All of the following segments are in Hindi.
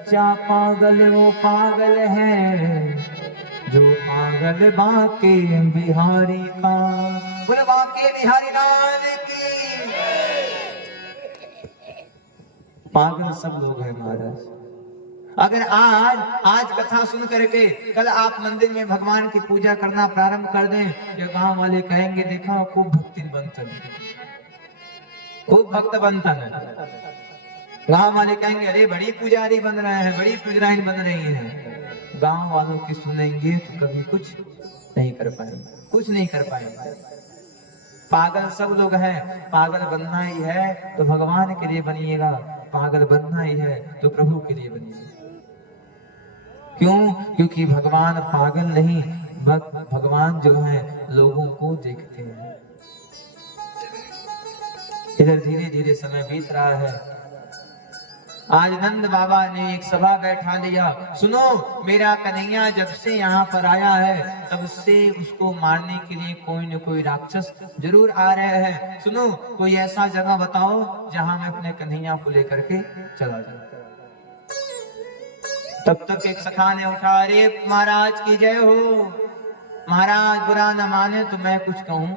सच्चा पागल वो पागल है जो पागल बांके बिहारी का। बोले बांके बिहारी लाल की। पागल सब लोग हैं महाराज। अगर आज कथा सुन करके कल आप मंदिर में भगवान की पूजा करना प्रारंभ कर दें, तो गांव वाले कहेंगे देखा खूब भक्ति बनता है, खूब भक्त बनता है। गांव वाले कहेंगे अरे बड़ी पुजारी बन रहे हैं, बड़ी पुजराइन बन रही हैं। गांव वालों की सुनेंगे तो कभी कुछ नहीं कर पाएंगे, कुछ नहीं कर पाएंगे। पागल सब लोग हैं। पागल बनना ही है तो भगवान के लिए बनिएगा, पागल बनना ही है तो प्रभु के लिए बनिएगा। क्यों? क्योंकि भगवान पागल नहीं, भगवान जो है लोगों को देखते हैं। इधर धीरे धीरे समय बीत रहा है। आज नंद बाबा ने एक सभा बैठा दिया। सुनो, मेरा कन्हैया जब से यहाँ पर आया है तब से उसको मारने के लिए कोई न कोई राक्षस जरूर आ रहे हैं। सुनो, कोई ऐसा जगह बताओ जहाँ मैं अपने कन्हैया को लेकर के चला जाऊं। तब तक एक सखा ने उठा, अरे महाराज की जय हो, महाराज बुरा न माने तो मैं कुछ कहूं।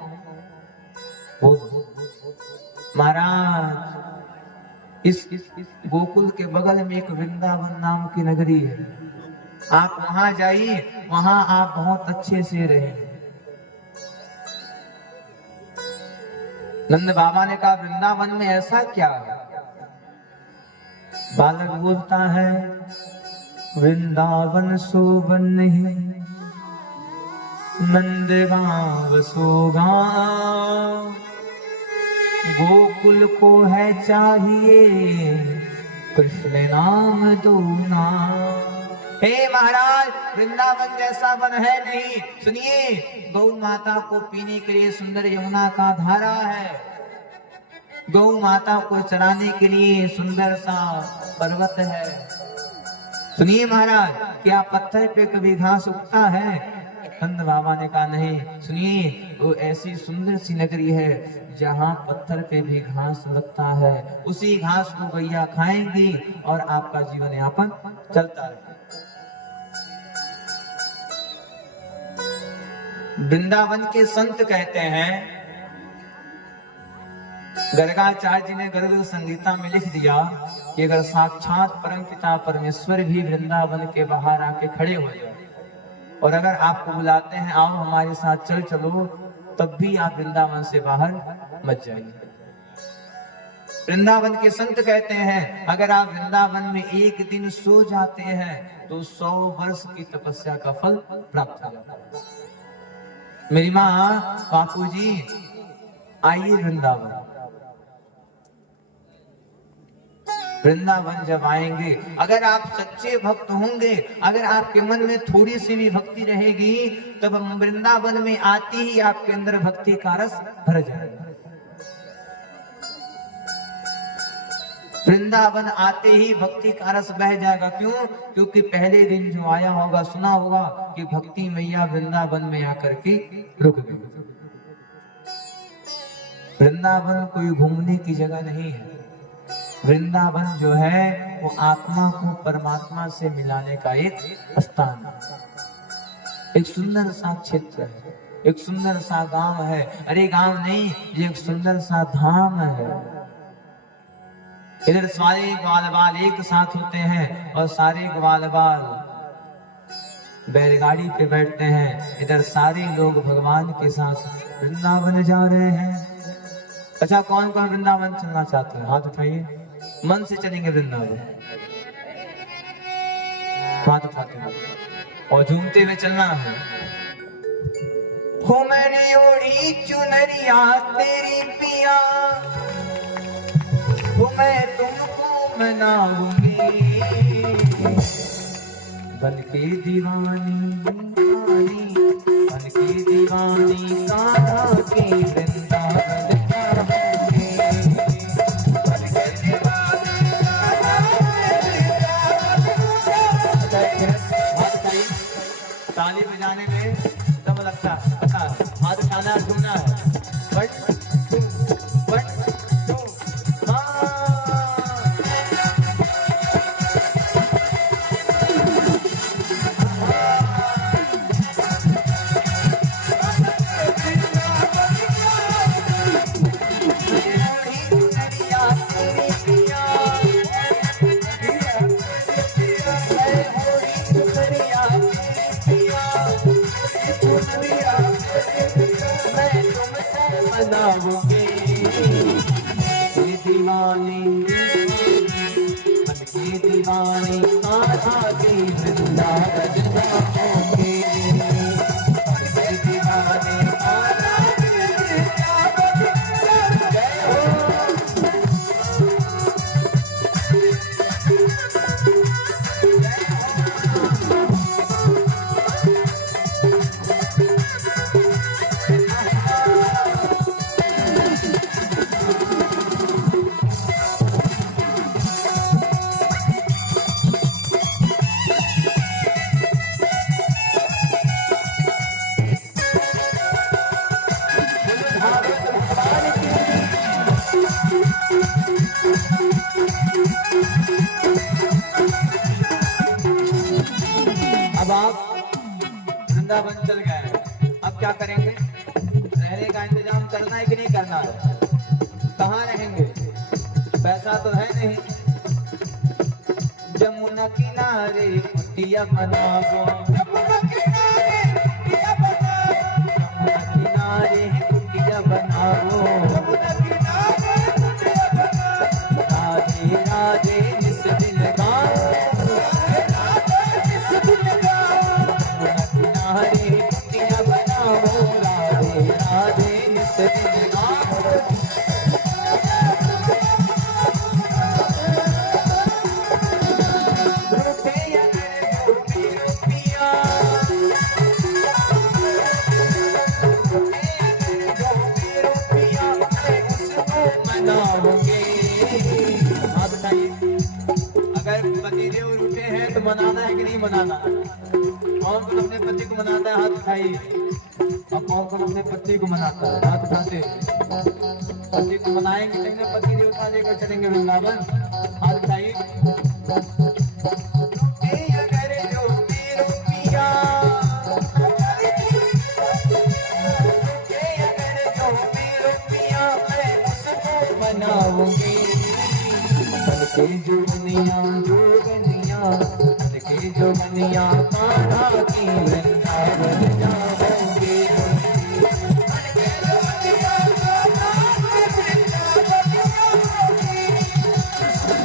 महाराज इस गोकुल के बगल में एक वृंदावन नाम की नगरी है, आप वहां जाइए, वहां आप बहुत अच्छे से रहेंगे। नंद बाबा ने कहा वृंदावन में ऐसा क्या है? बालक बोलता है वृंदावन सोवन नहीं, नंद गाँव सो गाँव, गोकुल को है चाहिए कृष्ण नाम दो नाम। हे महाराज, वृंदावन जैसा वन है नहीं। सुनिए, गौ माता को पीने के लिए सुंदर यमुना का धारा है, गौ माता को चराने के लिए सुंदर सा पर्वत है। सुनिए महाराज, क्या पत्थर पे कभी घास उगता है? नंद बाबा ने कहा नहीं। सुनिए, वो ऐसी सुंदर सी नगरी है जहाँ पत्थर पे भी घास लगता है, उसी घास को गैया खाएंगी और आपका जीवन यापन चलता है। वृंदावन के संत कहते हैं, गर्गाचार्य जी ने गर्ग संगीता में लिख दिया कि अगर साक्षात परमपिता परमेश्वर भी वृंदावन के बाहर आके खड़े हो जाए और अगर आपको बुलाते हैं आओ हमारे साथ चल चलो, तब भी आप वृंदावन से बाहर मत जाइए। वृंदावन के संत कहते हैं अगर आप वृंदावन में एक दिन सो जाते हैं तो 100 वर्ष की तपस्या का फल प्राप्त हो जाता है। मेरी माँ, बापूजी आइए वृंदावन। वृंदावन जब आएंगे, अगर आप सच्चे भक्त होंगे, अगर आपके मन में थोड़ी सी भी भक्ति रहेगी, तब वृंदावन में आती ही आपके अंदर भक्ति का रस भर जाएगा। वृंदावन आते ही भक्ति का रस बह जाएगा। क्यों? क्योंकि पहले दिन जो आया होगा, सुना होगा कि भक्ति मैया वृंदावन में आकर के रुक गई। वृंदावन कोई घूमने की जगह नहीं है। वृंदावन जो है वो आत्मा को परमात्मा से मिलाने का एक स्थान है, एक सुंदर सा क्षेत्र है, एक सुंदर सा गांव है। अरे गांव नहीं, ये एक सुंदर सा धाम है। इधर सारे ग्वाल बाल एक साथ होते हैं और सारे ग्वाल बाल बैलगाड़ी पे बैठते हैं। इधर सारे लोग भगवान के साथ वृंदावन जा रहे हैं। अच्छा, कौन कौन वृंदावन चलना चाहते हैं? हाथ उठाइए। मन से चलेंगे वृंदावन, हाथ उठाते हैं और झूमते हुए चलना है। हो मेरी ओढ़ी चुनरिया तेरी पिया, हो मैं तुमको मनाऊंगी, बन के दीवानी बन के दीवानी कान्हा के वृंदावन। ताली बजाने में दम लगता है, पता है, हाथ उठाना झूमना है। दीवाने आधा के वृंदावन जाओगे, दीवाने आधा के वृंदावन। जय हो। अब आप वृंदावन चल गए, अब क्या करेंगे? रहने का इंतजाम करना है कि नहीं करना है? कहाँ रहेंगे? पैसा तो है नहीं। जमुना किनारे कुटिया बनाओ, जमुना किनारे कुटिया बनाओ, जमुना किनारे कुटिया बनाओ, जमुना किनारे कुटिया बनाओ। राधे राधे निस दिल गाओ, हरे कुटिया बनाओ, राधे राधे निस दिन गाओ। रूठे अगर गोपी रूपिया, रूठे अगर गोपी रूपिया, मैं उसको मनाऊंगी। आप बताइए, अगर पतिदेव रूठे हैं तो मनाना है कि नहीं मनाना? कौन कौन अपने पति को मनाता है? हाथ उठाइए। और कौन कौन अपने पति को मनाता है? हाथ उठाते। पति को मनाएंगे नहीं ना, पति देवता लेकर चलेंगे वृंदावन। हाथ उठाइए। अगर जो रूपिया, अगर जो रूपिया, मैं उसको मनाऊंगी। के जो दुनिया जोगनिया, के जो बनिया कान्हा की वृंदावन जाओगे,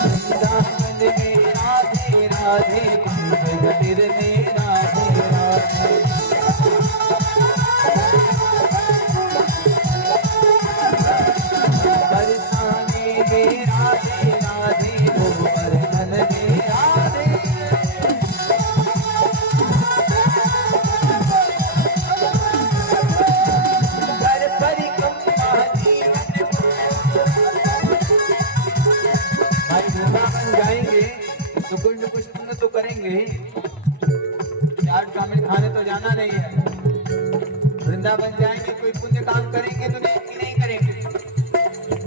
वृंदावन में राधे राधे, मंदिर में राधे राधे। बरसाने में राधे राधे, गोवर्धन में राधे। कर परिक्रमा जीवन भाई, वृंदावन जाएंगे तो कुछ न कुछ पुण्य तो करेंगे। चाट चाउमीन खाने तो जाना नहीं है। वृंदावन जाएंगे कोई पुण्य काम करेंगे तो नहीं करेंगे?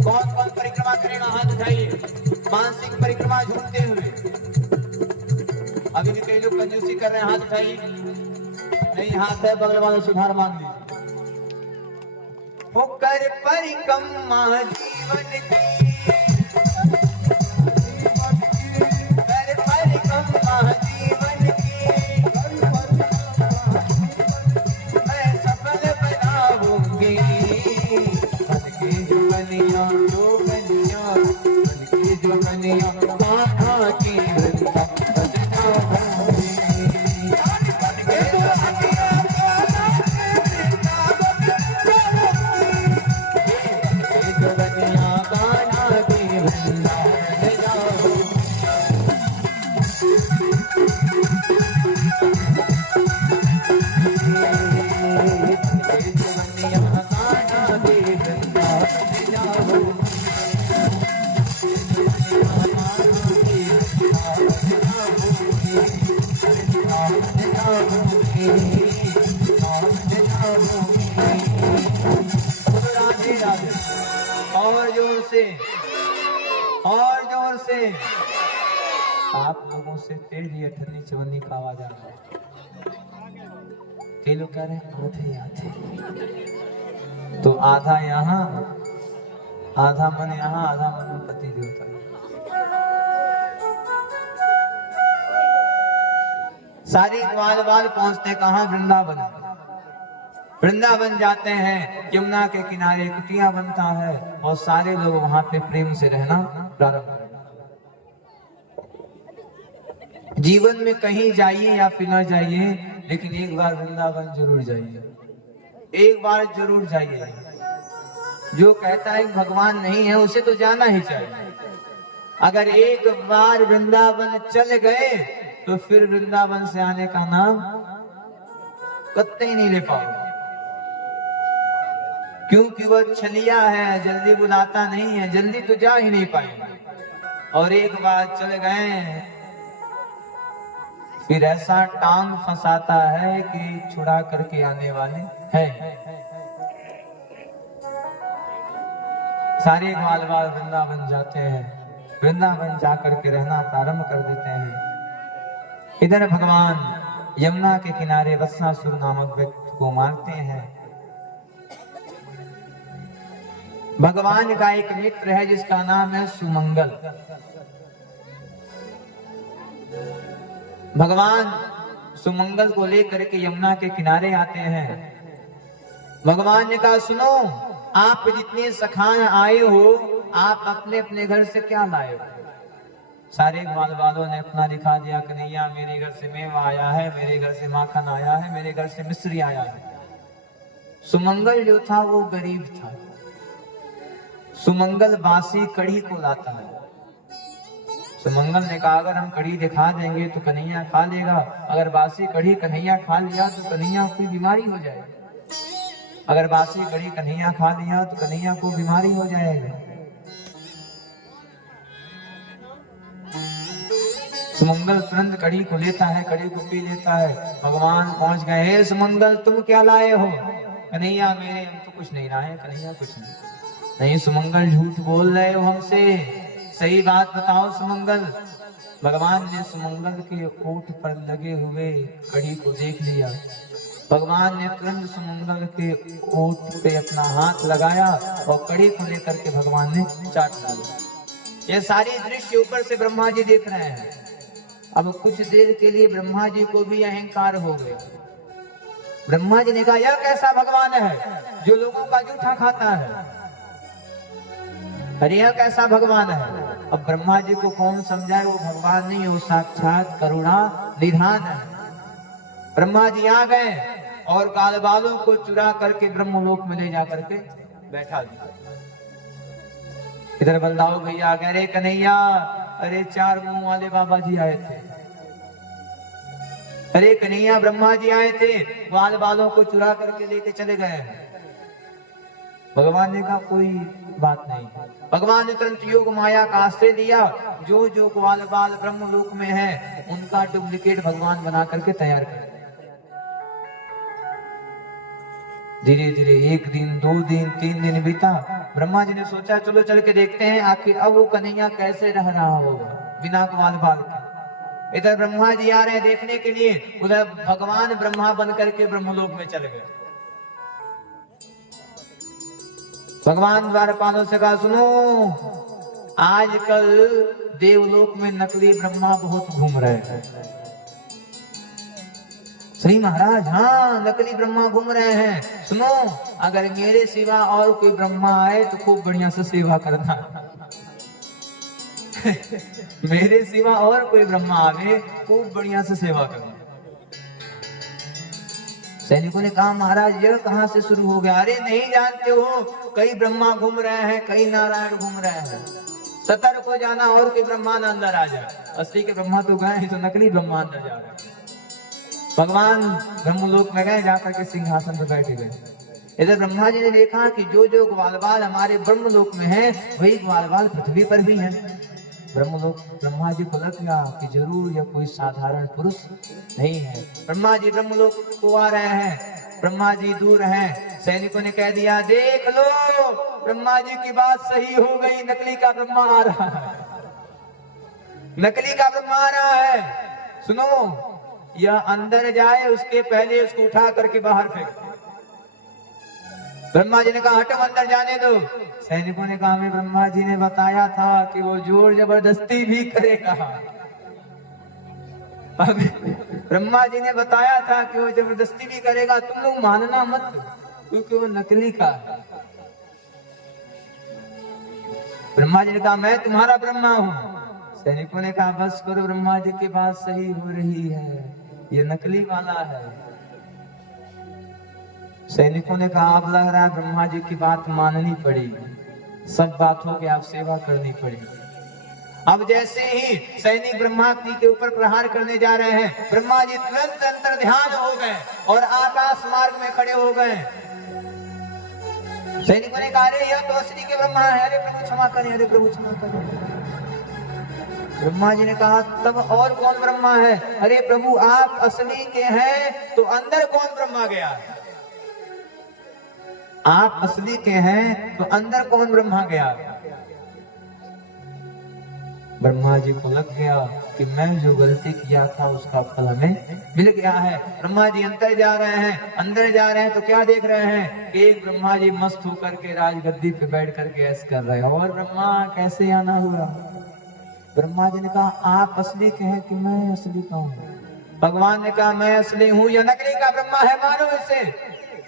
कौन कौन परिक्रमा करेगा? हाथ उठाइए। मानसिक परिक्रमा झूमते हुए। अभी भी कई लोग कंजूसी कर रहे हैं, हाथ उठाइए। नहीं हाथ है, बगल वाले सुधार मांग लीजिए। होकर परिक्रमा जीवन की, कर परिक्रमा जीवन की, मैं सफल बनाऊंगी। के जो बनिया जो बनिया, के जो बनिया कान्हा की वृंदावन जाओगे, के जो बनिया कान्हा की वृंदावन जाओगे, के जो बनिया कान्हा की वृंदावन जाओगे। और जोर से, और जोर से। आप लोगों से तेज ये ठन्नी चवन्नी का आवाज आ रहा है। कई लोग कह रहे हैं आधे आधे, तो आधा यहाँ, आधा मन यहाँ, आधा मन पति देवता। सारी ग्वाल बाल पहुंचते कहाँ? वृंदावन। वृंदावन जाते हैं, यमुना के किनारे कुटिया बनता है और सारे लोग वहां पे प्रेम से रहना प्रारंभ करते हैं। जीवन में कहीं जाइए या फिर ना जाइए, लेकिन एक बार वृंदावन जरूर जाइए, एक बार जरूर जाइए। जो कहता है भगवान नहीं है उसे तो जाना ही चाहिए। अगर एक बार वृंदावन चल गए तो फिर वृंदावन से आने का नाम कतई नहीं ले पाओगे, क्योंकि वह छलिया है, जल्दी बुलाता नहीं है, जल्दी तो जा ही नहीं पाएंगे। और एक बार चले गए फिर ऐसा टांग फंसाता है कि छुड़ा करके आने वाले हैं। सारे ग्वाल बाल वृंदावन जाते हैं, वृंदावन जाकर के रहना प्रारंभ कर देते हैं। इधर भगवान यमुना के किनारे वत्सासुर नामक व्यक्ति को मारते हैं। भगवान का एक मित्र है जिसका नाम है सुमंगल। भगवान सुमंगल को लेकर के यमुना के किनारे आते हैं। भगवान ने कहा, सुनो, आप जितने सखान आए हो, आप अपने अपने घर से क्या लाए हो? सारे ग्वाल वालों ने अपना दिखा दिया, कन्हैया मेरे घर से मेवा आया है, मेरे घर से माखन आया है, मेरे घर से मिश्री आया है। सुमंगल जो था वो गरीब था। सुमंगल बासी कढ़ी को लाता है। सुमंगल ने कहा, अगर हम कढ़ी दिखा देंगे तो कन्हैया खा लेगा, अगर बासी कढ़ी कन्हैया खा लिया तो कन्हैया को बीमारी हो जाएगी, अगर बासी कढ़ी कन्हैया खा लिया तो कन्हैया को बीमारी हो जाएगा। सुमंगल तुरंत कढ़ी को लेता है, कढ़ी को पी लेता है। भगवान पहुंच गए, हे सुमंगल तुम क्या लाए हो? कन्हैया मेरे हम तो कुछ नहीं लाए, कन्हैया कुछ नहीं। सुमंगल झूठ बोल रहे हो हमसे, सही बात बताओ सुमंगल। भगवान ने सुमंगल के ओठ पर लगे हुए कढ़ी को देख लिया। भगवान ने तुरंत सुमंगल के ओठ पे अपना हाथ लगाया और कढ़ी को लेकर के भगवान ने चाट लिया। ये सारी दृश्य ऊपर से ब्रह्मा जी देख रहे हैं। अब कुछ देर के लिए ब्रह्मा जी को भी अहंकार हो गया। ब्रह्मा जी ने कहा, यह कैसा भगवान है जो लोगों का जूठा खाता है? अरे यह कैसा भगवान है? अब ब्रह्मा जी को कौन समझाए, वो भगवान नहीं, वो साक्षात करुणा निधान है। ब्रह्मा जी आ गए और गाल बालों को चुरा करके ब्रह्मलोक में ले जा करके बैठा दिया। इधर बलदाऊ भैया आ गए, अरे कन्हैया, अरे चार मुंह वाले बाबा जी आए थे। अरे कन्हैया, ब्रह्मा जी आए थे, गाल बालों को चुरा करके लेके चले गए। भगवान ने कहा, कोई बात नहीं। भगवान ने तुरंत योग माया का आश्रय दिया। जो जो ग्वाल बाल ब्रह्मलोक में है उनका डुप्लीकेट भगवान बना करके तैयार कर। धीरे धीरे 1 दिन 2 दिन 3 दिन बीता। ब्रह्मा जी ने सोचा, चलो चल के देखते हैं आखिर अब वो कन्हैया कैसे रह रहा होगा बिना ग्वाल बाल के। इधर ब्रह्मा जी आ रहे हैं देखने के लिए, उधर भगवान ब्रह्मा बन करके ब्रह्मलोक में चले गए। भगवान द्वारपालों से कहा, सुनो, आजकल देवलोक में नकली ब्रह्मा बहुत घूम रहे हैं। श्री महाराज, हाँ नकली ब्रह्मा घूम रहे हैं। सुनो, अगर मेरे सिवा और कोई ब्रह्मा आए तो खूब बढ़िया से सेवा करना। मेरे सिवा और कोई ब्रह्मा आवे, खूब बढ़िया से सेवा करना। सैनिकों ने कहा, महाराज यह कहां से शुरू हो गया? अरे नहीं जानते हो, कई ब्रह्मा घूम रहे हैं, कई नारायण घूम रहे हैं। सतर्क हो जाना और कोई ब्रह्मा न अंदर आ जाए। असली के ब्रह्मा तो गए, तो नकली ब्रह्मा अंदर जा रहे हैं। भगवान ब्रह्मलोक में गए, जाकर के सिंहासन पर बैठ गए। इधर ब्रह्मा जी ने देखा कि जो जो ग्वाल बाल हमारे ब्रह्मलोक में है, वही ग्वाल बाल पृथ्वी पर भी है। ब्रह्मा जी को लग गया कि जरूर यह कोई साधारण पुरुष नहीं है। ब्रह्मा जी ब्रह्मलोक को आ रहे हैं। ब्रह्मा जी दूर हैं। सैनिकों ने कह दिया, देख लो, ब्रह्मा जी की बात सही हो गई, नकली का ब्रह्मा आ रहा है, नकली का ब्रह्मा आ रहा है। सुनो, यह अंदर जाए उसके पहले उसको उठा करके बाहर फेंक। ब्रह्मा जी ने कहा, हटो, अंदर जाने दो। सैनिकों ने कहा, हमें ब्रह्मा जी ने बताया था कि वो जोर जबरदस्ती भी करेगा। ब्रह्मा जी ने बताया था कि वो जबरदस्ती भी करेगा, तुम लोग मानना मत, क्योंकि वो नकली का है। ब्रह्मा जी ने कहा, मैं तुम्हारा ब्रह्मा हूं। सैनिकों ने कहा बस करो, ब्रह्मा जी की बात सही हो रही है, ये नकली वाला है। सैनिकों ने कहा अब लग रहा है ब्रह्मा जी की बात माननी पड़ेगी, सब बातों की आप सेवा करनी पड़ेगी। अब जैसे ही सैनिक ब्रह्मा जी के ऊपर प्रहार करने जा रहे हैं, ब्रह्मा जी तुरंत अंतर ध्यान हो गए और आकाश मार्ग में खड़े हो गए। सैनिकों ने कहा अरे यह तो असली के ब्रह्मा है, अरे प्रभु क्षमा करें, अरे प्रभु क्षमा करें। ब्रह्मा जी ने कहा तब और कौन ब्रह्मा है? अरे प्रभु आप असली के हैं तो अंदर कौन ब्रह्मा गया? आप असली के हैं तो अंदर कौन ब्रह्मा गया? ब्रह्मा जी को लग गया कि मैं जो गलती किया था उसका फल हमें मिल गया है। ब्रह्मा जी अंदर जा रहे हैं, अंदर जा रहे हैं तो क्या देख रहे हैं? एक ब्रह्मा जी मस्त होकर के राजगद्दी पे बैठ करके ऐश कर रहे हैं। और ब्रह्मा कैसे आना हुआ? ब्रह्मा जी ने कहा आप असली के हैं कि मैं असली का हूँ? भगवान ने कहा मैं असली हूँ, या नकली का ब्रह्मा है, मानो इसे।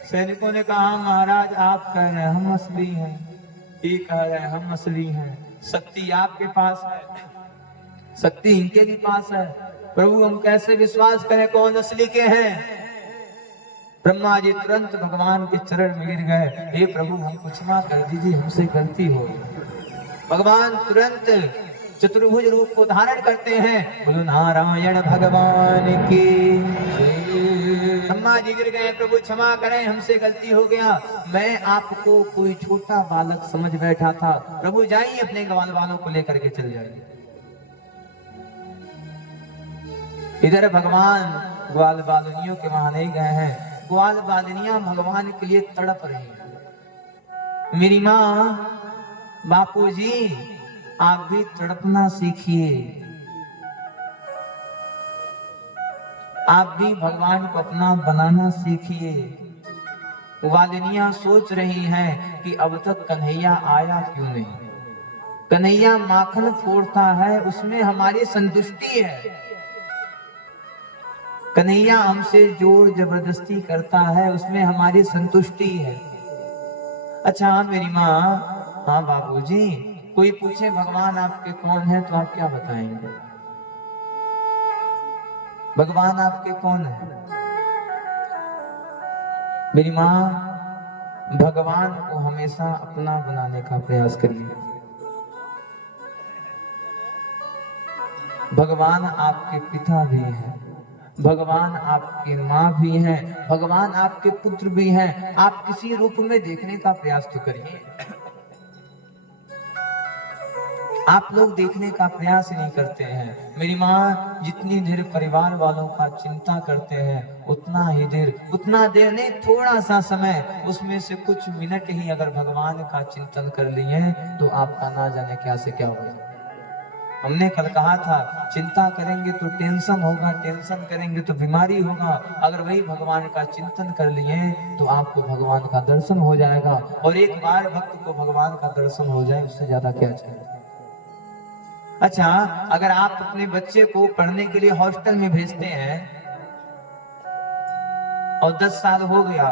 सैनिकों ने कहा महाराज आप कह रहे हैं हम असली हैं, ये कह रहे हैं हम असली हैं, शक्ति आपके पास है, शक्ति इनके भी पास है, प्रभु हम कैसे विश्वास करें कौन असली के हैं? ब्रह्मा जी तुरंत भगवान के चरण में गिर गए, हे प्रभु हमको क्षमा कर दीजिए, हमसे गलती हो गई। भगवान तुरंत चतुर्भुज रूप को धारण करते हैं। बोलो नारायण भगवान की। ब्रह्मा जी गिर गए, प्रभु क्षमा करें हमसे गलती हो गया, मैं आपको कोई छोटा बालक समझ बैठा था, प्रभु जाइए अपने ग्वाल वालों को लेकर के चल जाइए। इधर भगवान ग्वाल बालनियों के वहां नहीं गए हैं, ग्वाल बालनियां भगवान के लिए तड़प रही हैं। मेरी माँ बापूजी आप भी तड़पना सीखिए, आप भी भगवान को अपना बनाना सीखिए। वालिनियां सोच रही हैं कि अब तक कन्हैया आया क्यों नहीं? कन्हैया माखन फोड़ता है उसमें हमारी संतुष्टि है, कन्हैया हमसे जोर जबरदस्ती करता है उसमें हमारी संतुष्टि है। अच्छा मेरी माँ, हाँ बाबूजी, कोई पूछे भगवान आपके कौन है तो आप क्या बताएंगे? भगवान आपके कौन है? मेरी माँ, भगवान को हमेशा अपना बनाने का प्रयास करिए। भगवान आपके पिता भी हैं, भगवान आपके माँ भी हैं, भगवान आपके पुत्र भी हैं। आप किसी रूप में देखने का प्रयास तो करिए। आप लोग देखने का प्रयास नहीं करते हैं। मेरी माँ, जितनी देर परिवार वालों का चिंता करते हैं उतना देर नहीं, थोड़ा सा समय, उसमें से कुछ मिनट ही अगर भगवान का चिंतन कर लिए तो आपका ना जाने क्या से क्या होगा। हमने कल कहा था चिंता करेंगे तो टेंशन होगा, टेंशन करेंगे तो बीमारी होगा। अगर वही भगवान का चिंतन कर लिए तो आपको भगवान का दर्शन हो जाएगा। और एक बार भक्त को भगवान का दर्शन हो जाए उससे ज्यादा क्या चाहिए? अच्छा, अगर आप अपने बच्चे को पढ़ने के लिए हॉस्टल में भेजते हैं और 10 साल हो गया,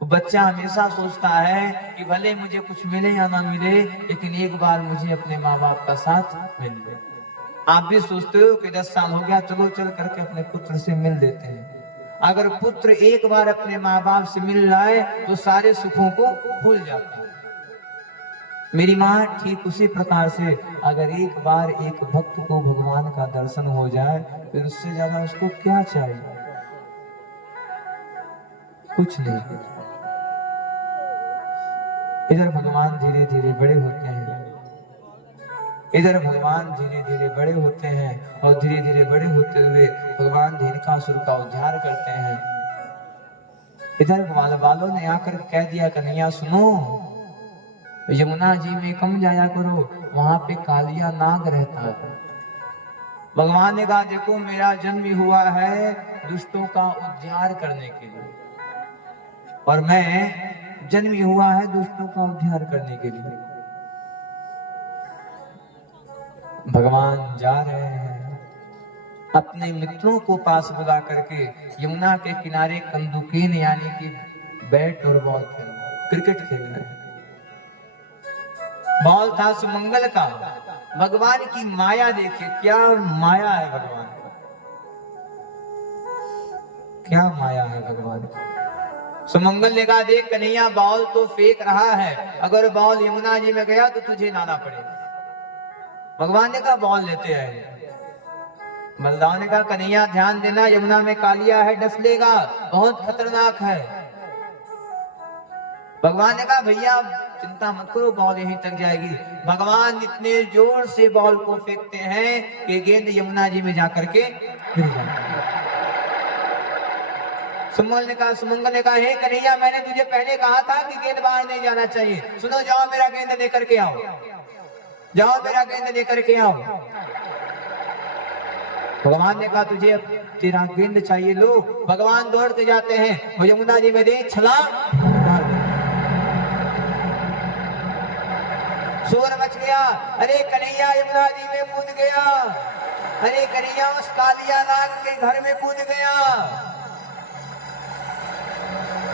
तो बच्चा हमेशा सोचता है कि भले मुझे कुछ मिले या ना मिले, लेकिन एक बार मुझे अपने माँ बाप का साथ मिल ले। आप भी सोचते हो कि 10 साल हो गया, चलो चल करके अपने पुत्र से मिल लेते हैं। अगर पुत्र एक बार अपने माँ बाप से मिल जाए तो सारे सुखों को भूल जाता है। मेरी माँ, ठीक उसी प्रकार से अगर एक बार एक भक्त को भगवान का दर्शन हो जाए फिर उससे ज्यादा उसको क्या चाहिए? कुछ नहीं। इधर भगवान धीरे धीरे बड़े होते हैं, इधर भगवान धीरे धीरे बड़े होते हैं और धीरे धीरे बड़े होते हुए भगवान धेनुकासुर का उद्धार करते हैं। इधर ग्वाल बालों ने आकर कह दिया कन्हैया सुनो, यमुना जी में कम जाया करो, वहां पे कालिया नाग रहता है। भगवान ने कहा देखो मेरा जन्म हुआ है दुष्टों का उद्धार करने के लिए, और मैं जन्म हुआ है दुष्टों का उद्धार करने के लिए। भगवान जा रहे हैं, अपने मित्रों को पास बुला करके यमुना के किनारे कंदुकेन यानी कि बैट और बॉल खेल रहे, क्रिकेट खेल रहे। बॉल था सुमंगल का, भगवान की माया देखिए, क्या माया है भगवान का, क्या माया है भगवान की। सुमंगल ने कहा देख कन्हैया बॉल तो फेंक रहा है, अगर बॉल यमुना जी में गया तो तुझे नाना पड़ेगा। भगवान ने कहा बॉल लेते आए। बलदाव ने कहा कन्हैया ध्यान देना, यमुना में कालिया है, डस लेगा, बहुत खतरनाक है। भगवान ने कहा भैया चिंता मत करो, बॉल यहीं तक जाएगी। भगवान इतने जोर से बॉल को फेंकते हैं कि गेंद यमुना जी में जाकर के गिर जाती है। सुमंगल ने कहा हे कन्हैया मैंने तुझे पहले कहा था कि गेंद बाहर नहीं जाना चाहिए। सुनो जाओ मेरा गेंद लेकर के आओ, जाओ मेरा गेंद लेकर के आओ। भगवान ने कहा तुझे अब तेरा गेंद चाहिए, लो। भगवान दौड़ते जाते हैं, वो यमुना जी में दे छलांग, शोर मच गया। अरे कन्हैया यमुना जी में कूद गया, अरे कन्हैया उस कालिया नाग के घर में कूद गया।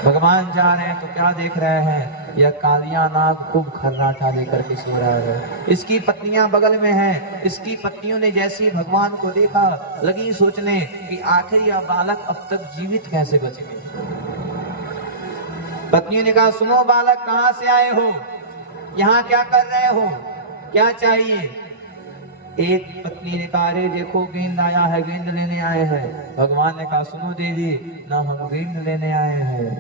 भगवान जा रहे हैं तो क्या देख रहे हैं, यह कालिया नाग खूब खर्राटा लेकर के सो रहा है। इसकी पत्नियां बगल में हैं। इसकी पत्नियों ने जैसे भगवान को देखा लगी सोचने कि आखिर यह बालक अब तक जीवित कैसे बच गए। पत्नियों ने कहा सुनो बालक कहां से आए हो, यहाँ क्या कर रहे हो, क्या चाहिए। एक पत्नी ने कहा अरे देखो गेंद आया है, गेंद लेने आए हैं। भगवान ने कहा सुनो देवी, न हम गेंद लेने आए हैं,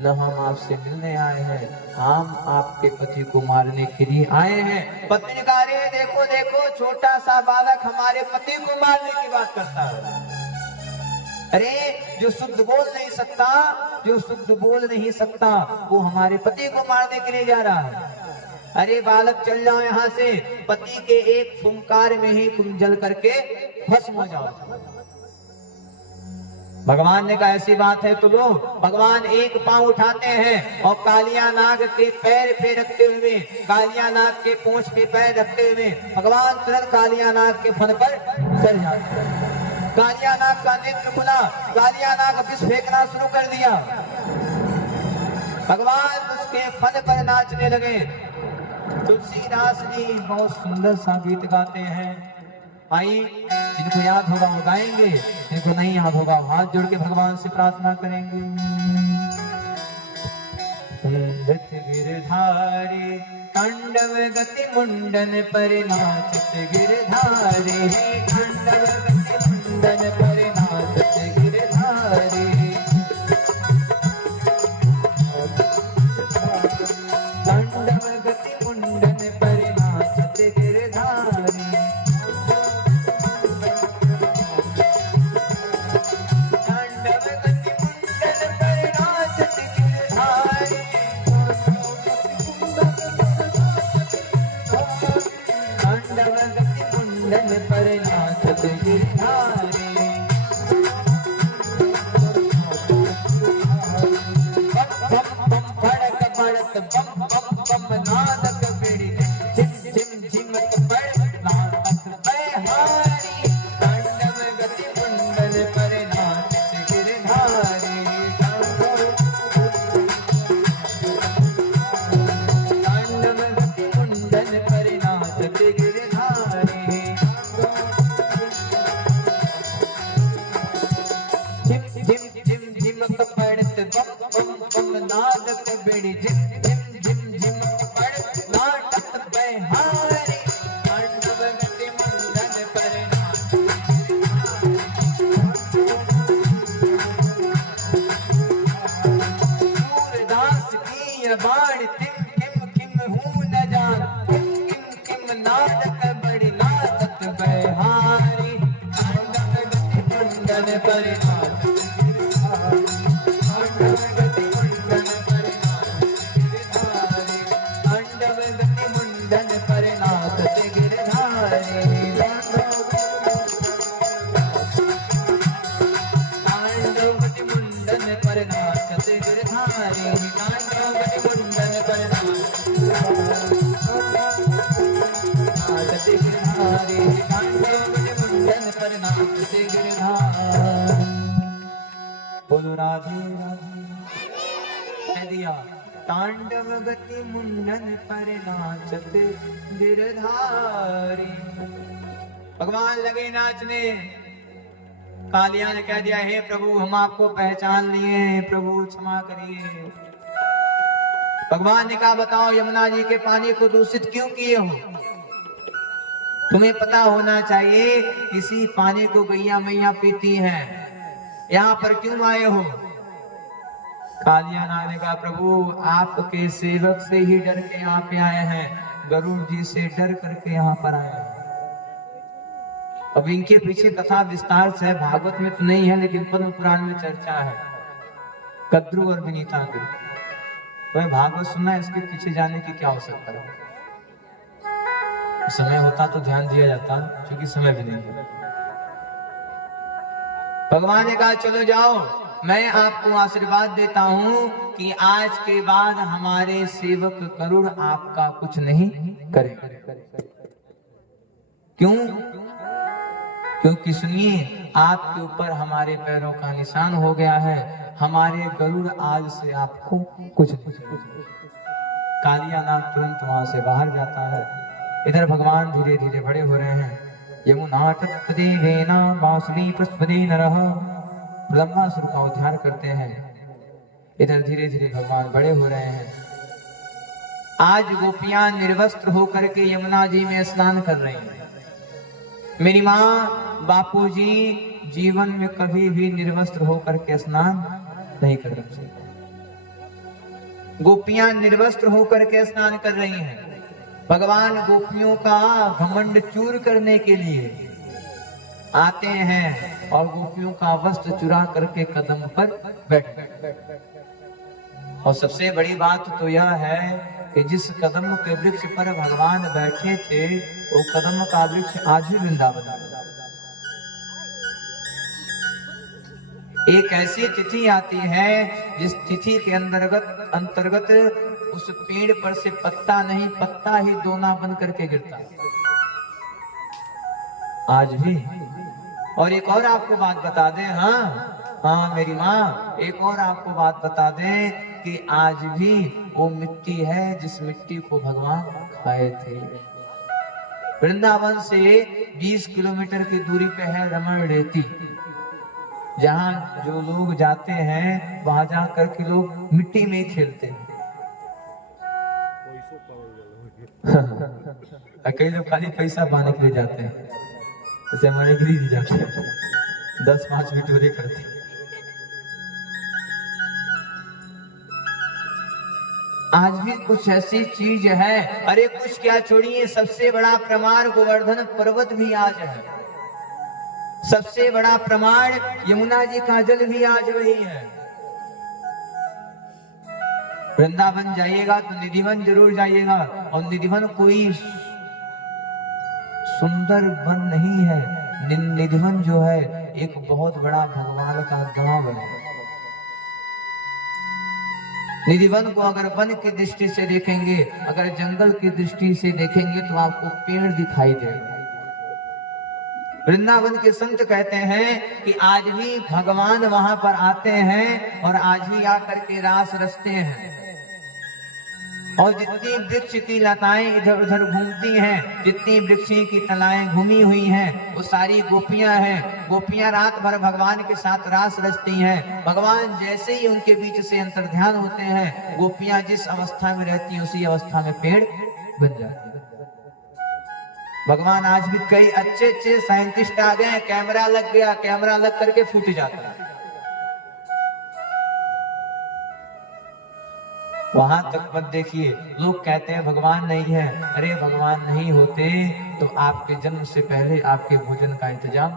न हम आपसे मिलने आए हैं, हम आपके पति को मारने के लिए आए हैं। पत्नी ने कहा अरे देखो देखो छोटा सा बालक हमारे पति को मारने की बात करता है। अरे जो शुद्ध बोल नहीं सकता, जो शुद्ध बोल नहीं सकता वो हमारे पति को मारने के लिए जा रहा है। अरे बालक चल जाओ यहाँ से, पति के एक फुंकार में ही तुम जल करके भस्म हो जाओ। भगवान ने कहा ऐसी बात है तो लो। भगवान एक पांव उठाते हैं और कालिया नाग के पैर पे रखते हुए, कालिया नाग के पूंछ पे पैर रखते हुए भगवान तुरंत कालिया नाग के फन पर चढ़ जाते हैं। कालिया नाग का नेत्र खुला, कालिया नाग विष फेंकना शुरू कर दिया। भगवान उसके फन पर नाचने लगे। तुलसीदास जी बहुत सुंदर सा गीत गाते हैं। आई जिनको याद होगा वो गाएंगे, जिनको नहीं याद होगा हाथ जोड़ के भगवान से प्रार्थना करेंगे। गिरधारी तांडव गति मुंडन पर नाचत गिरधारी, तांडव गति मुंडन पर नाचत गिरधारी। बोलो राधे राधे। कह दिया तांडव गति मुंडन पर नाचत गिरधारी। भगवान लगे नाचने। कालिया ने कह दिया, हे प्रभु हम आपको पहचान लिए, प्रभु क्षमा करिए। भगवान ने कहा, बताओ यमुना जी के पानी को दूषित क्यों किए हो? तुम्हें पता होना चाहिए इसी पानी को गैया मैया पीती हैं, यहाँ पर क्यों आए हो? कालिया नाग ने कहा, प्रभु आपके सेवक से ही डर के यहाँ पे आए हैं, गरुड़ जी से डर करके यहाँ पर आए हैं। अब इनके पीछे कथा विस्तार से भागवत में तो नहीं है, लेकिन पद्म पुराण में चर्चा है कद्रु और विनीता की। वह भागवत सुनना, इसके पीछे जाने की क्या आवश्यकता है? समय होता तो ध्यान दिया जाता, क्योंकि समय भी नहीं है। भगवान ने कहा, चलो जाओ, मैं आपको आशीर्वाद देता हूं कि आज के बाद हमारे सेवक गरुड़ आपका कुछ नहीं करेगा। क्यों? क्योंकि सुनिए, आपके ऊपर हमारे पैरों का निशान हो गया है, हमारे गरुड़ आज से आपको कुछ नहीं। कालिया नाग तुरंत वहां से बाहर जाता है। इधर भगवान धीरे धीरे बड़े हो रहे हैं। यमुना तत्पदेवेना वासुदेव प्रस्पदे नरः, ब्रह्मासुर का उद्धार करते हैं। इधर धीरे धीरे भगवान बड़े हो रहे हैं। आज गोपियां निर्वस्त्र होकर के यमुना जी में स्नान कर रही हैं। मेरी माँ बापूजी जीवन में कभी भी निर्वस्त्र होकर के स्नान नहीं कर रहे। गोपियां निर्वस्त्र होकर के स्नान कर रही हैं। भगवान गोपियों का घमंड चूर करने के लिए आते हैं और गोपियों का वस्त्र चुरा करके कदम पर बैठते। और सबसे बड़ी बात तो यह है कि जिस कदम के वृक्ष पर भगवान बैठे थे, वो कदम का वृक्ष आज भी वृंदावन। एक ऐसी तिथि आती है जिस तिथि के अंतर्गत उस पेड़ पर से पत्ता नहीं, पत्ता ही दोना बन करके गिरता आज भी। और एक और आपको बात बता दें, हाँ मेरी माँ, एक और आपको बात बता दें कि आज भी वो मिट्टी है जिस मिट्टी को भगवान खाए थे। वृंदावन से 20 किलोमीटर की दूरी पे है रमण रेती, जहाँ जो लोग जाते हैं वहां जाकर के लोग मिट्टी में खेलते हैं। कई लोग खाली पैसा पाने के लिए जाते हैं, जैसे मणिगिरी जी जाते हैं, 10-5 बिटोरे करते हैं। आज भी कुछ ऐसी चीज है, अरे कुछ क्या छोड़िए, सबसे बड़ा प्रमाण गोवर्धन पर्वत भी आज है। सबसे बड़ा प्रमाण यमुना जी का जल भी आज वही है। वृंदावन जाइएगा तो निधिवन जरूर जाइएगा, और निधिवन कोई सुंदर वन नहीं है। निधिवन जो है एक बहुत बड़ा भगवान का गांव है। निधिवन को अगर वन की दृष्टि से देखेंगे, अगर जंगल की दृष्टि से देखेंगे तो आपको पेड़ दिखाई देगा। वृंदावन के संत कहते हैं कि आज भी भगवान वहां पर आते हैं और आज ही आकर के रास रचते हैं। और जितनी वृक्ष की लताएं इधर उधर घूमती हैं, जितनी वृक्ष की तलाएं घूमी हुई हैं, वो सारी गोपियां हैं। गोपियां रात भर भगवान के साथ रास रचती हैं। भगवान जैसे ही उनके बीच से अंतर्ध्यान होते हैं, गोपियां जिस अवस्था में रहती हैं उसी अवस्था में पेड़ बन जाते हैं। भगवान आज भी कई अच्छे साइंटिस्ट आ गए, कैमरा लग गया, कैमरा लग करके फूट जाता है। वहां तक मत देखिए। लोग कहते हैं भगवान नहीं है, अरे भगवान नहीं होते तो आपके जन्म से पहले आपके भोजन का इंतजाम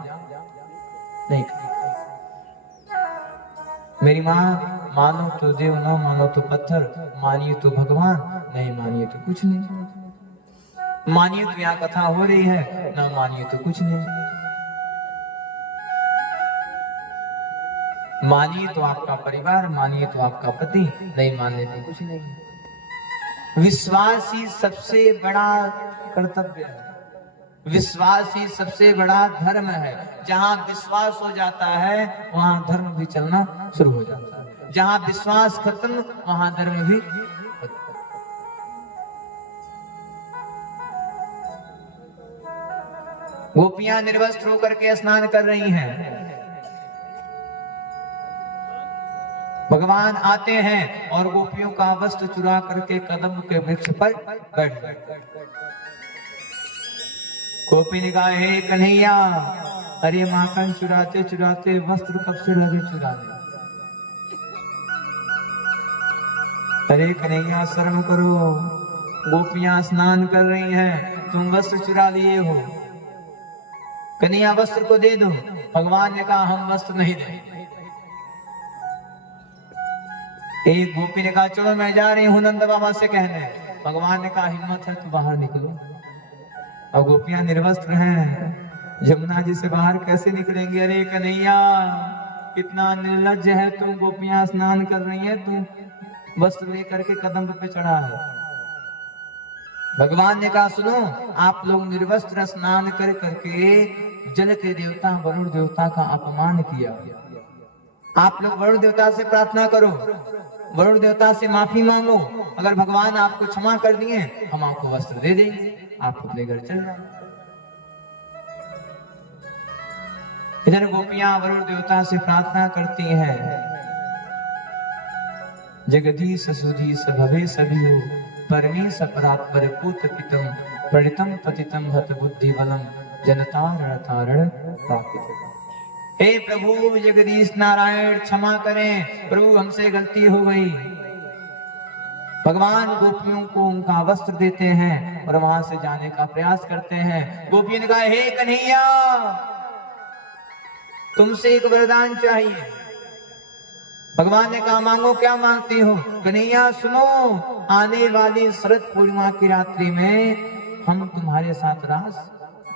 नहीं करते। मेरी माँ, मानो तो देव, न मानो तो पत्थर, मानिए तो भगवान, नहीं मानिए तो कुछ नहीं। मानिए तो यहाँ कथा हो रही है, न मानिए तो कुछ नहीं। मानिए तो आपका परिवार, मानिए तो आपका पति, नहीं मानने तो कुछ नहीं। विश्वास ही सबसे बड़ा कर्तव्य है। विश्वास ही सबसे बड़ा धर्म है। जहां विश्वास हो जाता है वहां धर्म भी चलना शुरू हो जाता है। जहां विश्वास खत्म वहां धर्म भी गोपियां निर्वस्त्र होकर के स्नान कर रही हैं। भगवान आते हैं और गोपियों का वस्त्र चुरा करके कदम के वृक्ष पर बैठ गए। गोपी ने कहा, हे कन्हैया, अरे माखन चुराते चुराते वस्त्र कब से लगे चुराने? अरे कन्हैया शर्म करो, गोपियां स्नान कर रही हैं, तुम वस्त्र चुरा लिए हो। कन्हैया वस्त्र को दे दो। भगवान ने कहा, हम वस्त्र नहीं देंगे। एक गोपी ने कहा, चलो मैं जा रही हूं नंद बाबा से कहने। भगवान ने कहा, हिम्मत है तो बाहर निकलो। और गोपियां निर्वस्त्र हैं, जमुना जी से बाहर कैसे निकलेंगे? अरे कन्हैया, कितना निर्लज्ज है तुम, गोपियां स्नान कर रही हैं, तुम वस्त्र लेकर के कदम पे चढ़ा है। भगवान ने कहा, सुनो, आप लोग निर्वस्त्र स्नान कर करके जल के देवता वरुण देवता का अपमान किया। आप लोग वरुण देवता से प्रार्थना करो, वरुण देवता से माफी मांगो। अगर भगवान आपको क्षमा कर दिए, हम आपको वस्त्र दे देंगे, आप अपने घर चल जाओ। इधर गोपियां वरुण देवता से प्रार्थना करती हैं, जगदीश सुधीश भवे सभियो परमेश परात्पर पूत पितम प्रणितम पतितम हत बुद्धि बलम जनतारण तारण प्रापित। हे प्रभु जगदीश नारायण, क्षमा करें, प्रभु हमसे गलती हो गई। भगवान गोपियों को उनका वस्त्र देते हैं और वहां से जाने का प्रयास करते हैं। गोपियों ने कहा, हे कन्हैया, तुमसे एक वरदान चाहिए। भगवान ने कहा, मांगो, क्या मांगती हो? कन्हैया सुनो, आने वाली शरद पूर्णिमा की रात्रि में हम तुम्हारे साथ रास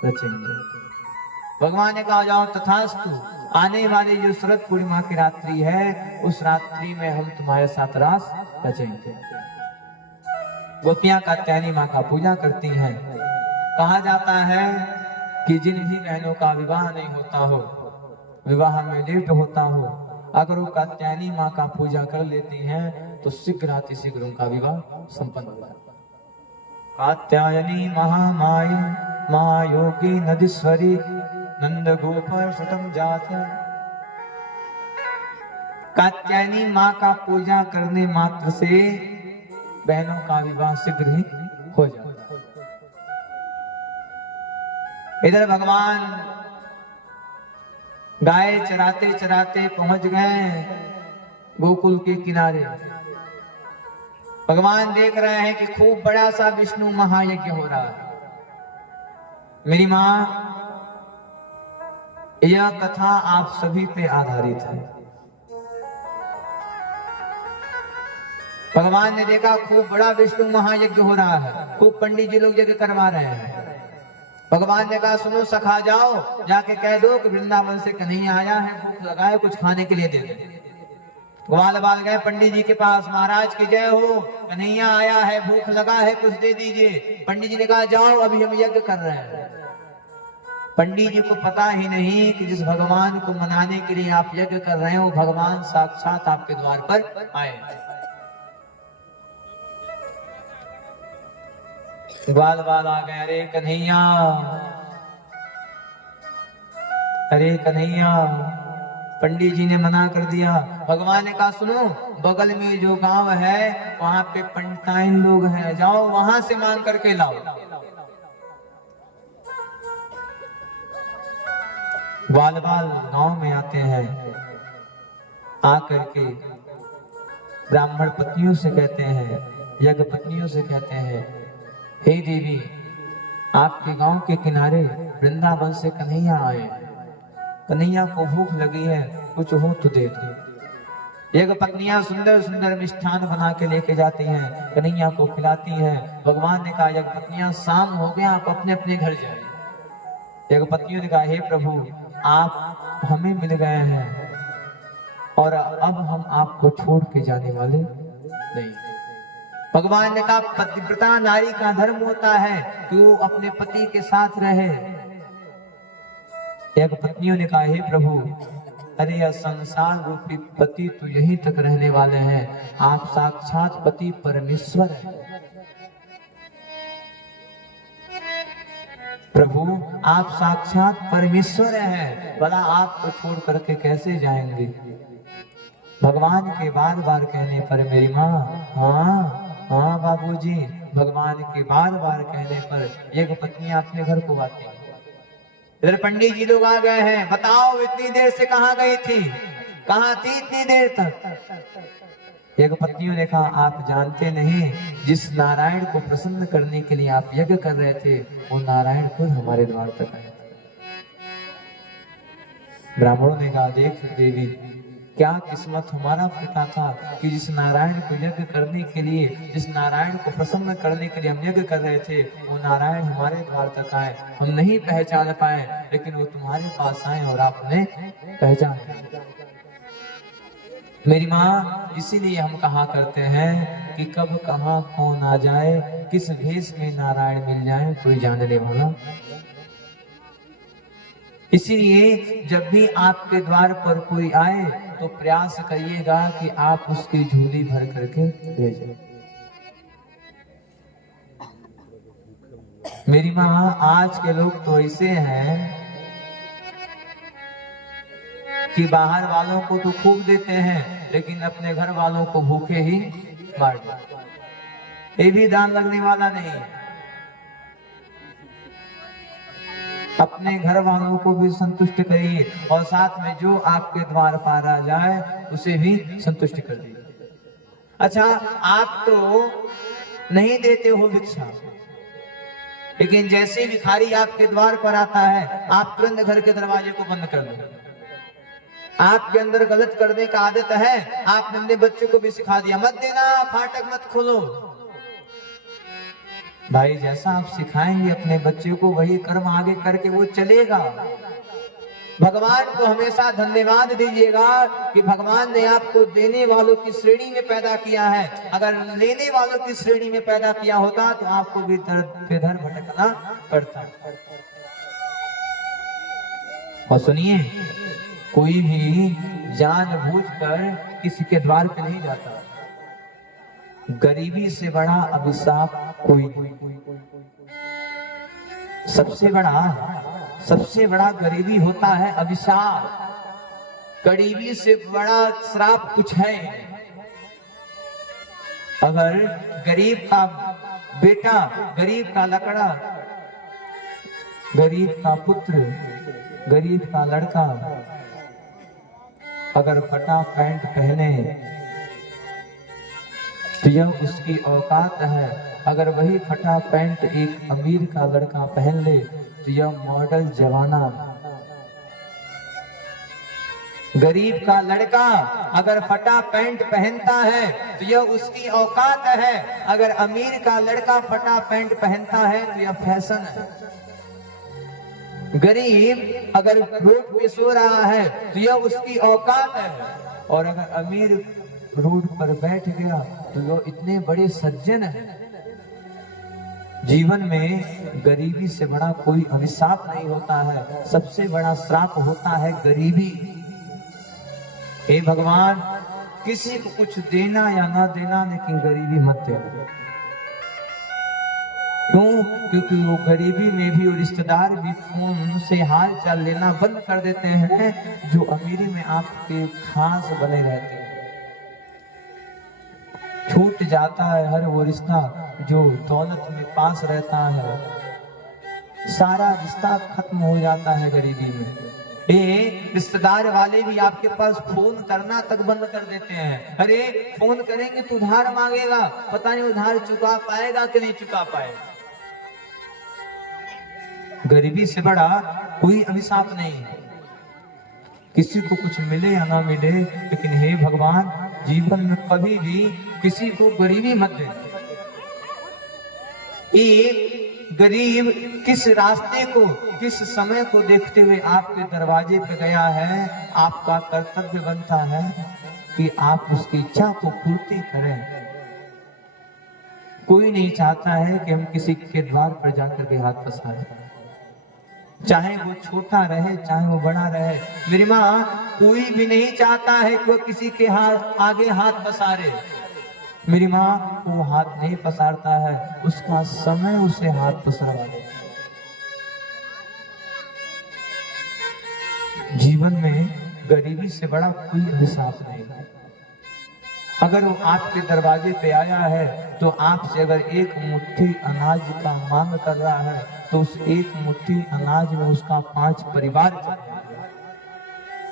रचेंगे। भगवान ने कहा, जाओ तथास्तु, आने वाली जो शरद पूर्णिमा की रात्रि है, उस रात्रि में हम तुम्हारे साथ रास रचेंगे। गोपियां कात्यायनी माँ का पूजा करती हैं। कहा जाता है कि जिन भी बहनों का विवाह नहीं होता हो, विवाह में लेट होता हो, अगर वो कात्यायनी माँ का पूजा कर लेती हैं तो शीघ्र अतिशीघ्र उनका विवाह संपन्न हो जाता है। कात्यायनी महामाई महायोगी नदीश्वरी नंद गोपाल शतम जात। कात्यायनी माँ का पूजा करने मात्र से बहनों का विवाह शीघ्र ही हो जाता है। इधर भगवान गाय चराते चराते पहुंच गए गोकुल के किनारे। भगवान देख रहे हैं कि खूब बड़ा सा विष्णु महायज्ञ हो रहा है। मेरी मां, यह कथा आप सभी पे आधारित है। भगवान ने देखा खूब बड़ा विष्णु महायज्ञ हो रहा है, खूब पंडित जी लोग यज्ञ करवा रहे हैं। भगवान ने कहा, सुनो सखा, जाओ जाके कह दो कि वृंदावन से कन्हैया आया है, भूख लगा है, कुछ खाने के लिए दे दे। ग्वाल बाल गए पंडित जी के पास, महाराज की जय हो, कन्हैया आया है, भूख लगा है, कुछ दे दीजिए। पंडित जी ने कहा, जाओ, अभी हम यज्ञ कर रहे हैं। पंडित जी को पता ही नहीं कि जिस भगवान को मनाने के लिए आप यज्ञ कर रहे हैं, वो भगवान साक्षात आपके द्वार पर आए। ग्वाल बाल आ गए, अरे कन्हैया, अरे कन्हैया, पंडित जी ने मना कर दिया। भगवान ने कहा, सुनो, बगल में जो गांव है वहां पे पंडिताइन लोग हैं, जाओ वहां से मांग करके लाओ। ग्वाल बाल गांव में आते हैं, आकर के ब्राह्मण पत्नियों से कहते हैं, यज्ञ पत्नियों से कहते हैं, हे देवी, आपके गांव के किनारे वृंदावन से कन्हैया आए, कन्हैया को भूख लगी है, कुछ हो तो दे दो। यज्ञ पत्नियां सुंदर सुंदर मिष्ठान बना के लेके जाती हैं, कन्हैया को खिलाती हैं। भगवान ने कहा, यज्ञ पत्नियां, शाम हो गया, आप अपने अपने घर जाए। यज्ञ पत्नियों ने कहा, हे प्रभु, आप हमें मिल गए हैं और अब हम आपको छोड़ के जाने वाले नहीं। भगवान ने कहा, पतिव्रता नारी का धर्म होता है कि वो अपने पति के साथ रहे। एक पत्नियों ने कहा, हे प्रभु, अरे यह संसार रूपी पति तो यहीं तक रहने वाले हैं, आप साक्षात पति परमेश्वर हैं। प्रभु आप साक्षात परमेश्वर हैं, भला आपको छोड़ करके कैसे जाएंगे। भगवान के बार बार कहने पर मेरी माँ, हाँ हाँ बाबूजी, भगवान के बार बार कहने पर एक पत्नी अपने घर को आती है। इधर पंडित जी लोग आ गए हैं, बताओ इतनी देर से कहाँ गई थी, कहाँ थी इतनी देर तक। एक पत्नियों ने कहा, आप जानते नहीं, जिस नारायण को प्रसन्न करने के लिए आप यज्ञ कर रहे थे, वो नारायण खुद हमारे द्वार तक आए। ब्राह्मणों ने कहा, देख देवी, क्या किस्मत हमारा फूटा था कि जिस नारायण को यज्ञ करने के लिए, जिस नारायण को प्रसन्न करने के लिए हम यज्ञ कर रहे थे, वो नारायण हमारे द्वार तक आए। हम नहीं पहचान पाए, लेकिन वो तुम्हारे पास आए और आपने पहचान लिया। मेरी माँ, इसीलिए हम कहा करते हैं कि कब कहाँ कौन आ जाए, किस भेष में नारायण मिल जाए, कोई जानने वाला। इसीलिए जब भी आपके द्वार पर कोई आए तो प्रयास करिएगा कि आप उसकी झोली भर करके भेजें। मेरी माँ, आज के लोग तो ऐसे हैं कि बाहर वालों को तो खूब देते हैं, लेकिन अपने घर वालों को भूखे ही मार देते। ये भी दान लगने वाला नहीं है। अपने घर वालों को भी संतुष्ट करिए और साथ में जो आपके द्वार पार आ जाए उसे भी संतुष्ट कर दीजिए। अच्छा, आप तो नहीं देते हो भिक्षा, लेकिन जैसे भिखारी आपके द्वार पर आता है, आप तुरंत घर के दरवाजे को बंद कर दो। आपके अंदर गलत करने का आदत है, आपने अपने बच्चों को भी सिखा दिया, मत देना, फाटक मत खोलो। भाई, जैसा आप सिखाएंगे अपने बच्चे को, वही कर्म आगे करके वो चलेगा। भगवान को हमेशा धन्यवाद दीजिएगा कि भगवान ने आपको देने वालों की श्रेणी में पैदा किया है। अगर लेने वालों की श्रेणी में पैदा किया होता तो आपको भी इधर भटकना पड़ता। और सुनिए, कोई भी जानबूझकर किसी के द्वार पे नहीं जाता। गरीबी से बड़ा अभिशाप कोई नहीं। सबसे बड़ा गरीबी होता है अभिशाप। गरीबी से बड़ा श्राप कुछ है। अगर गरीब का बेटा, गरीब का लकड़ा, गरीब का पुत्र, गरीब का लड़का अगर फटा पैंट पहने तो यह उसकी औकात है। अगर वही फटा पैंट एक अमीर का लड़का पहन ले तो यह मॉडल जवाना। गरीब का लड़का अगर फटा पैंट पहनता है तो यह उसकी औकात है। अगर अमीर का लड़का फटा पैंट पहनता है तो यह फैशन है। गरीब अगर रोड पे सो रहा है तो यह उसकी औकात है, और अगर अमीर रोड पर बैठ गया तो वो इतने बड़े सज्जन हैं। जीवन में गरीबी से बड़ा कोई अभिशाप नहीं होता है, सबसे बड़ा श्राप होता है गरीबी। हे भगवान, किसी को कुछ देना या ना देना, लेकिन गरीबी मत देना। क्यों? क्योंकि वो गरीबी में भी रिश्तेदार भी फोन से हाल चाल लेना बंद कर देते हैं, जो अमीरी में आपके खास बने रहते हैं। छूट जाता है हर वो रिश्ता जो दौलत में पास रहता है। सारा रिश्ता खत्म हो जाता है गरीबी में। ये रिश्तेदार वाले भी आपके पास फोन करना तक बंद कर देते हैं। अरे फोन करेंगे तो उधार मांगेगा, पता नहीं उधार चुका पाएगा कि नहीं चुका पाएगा। गरीबी से बड़ा कोई अभिशाप नहीं है। किसी को कुछ मिले या ना मिले, लेकिन हे भगवान, जीवन में कभी भी किसी को गरीबी मत दे। एक गरीब किस रास्ते को, किस समय को देखते हुए आपके दरवाजे पे गया है, आपका कर्तव्य बनता है कि आप उसकी इच्छा को पूर्ति करें। कोई नहीं चाहता है कि हम किसी के द्वार पर जाकर के हाथ पसारें, चाहे वो छोटा रहे चाहे वो बड़ा रहे। मेरी माँ, कोई भी नहीं चाहता है कि वो किसी के आगे हाथ पसारे। मेरी माँ, वो हाथ नहीं पसारता है, उसका समय उसे हाथ पसारवा दे। जीवन में गरीबी से बड़ा कोई अभिशाप नहीं है। अगर वो आपके दरवाजे पे आया है तो आपसे अगर एक मुट्ठी अनाज का मांग कर रहा है तो उस एक मुट्ठी अनाज में उसका 5 परिवार चलेगा।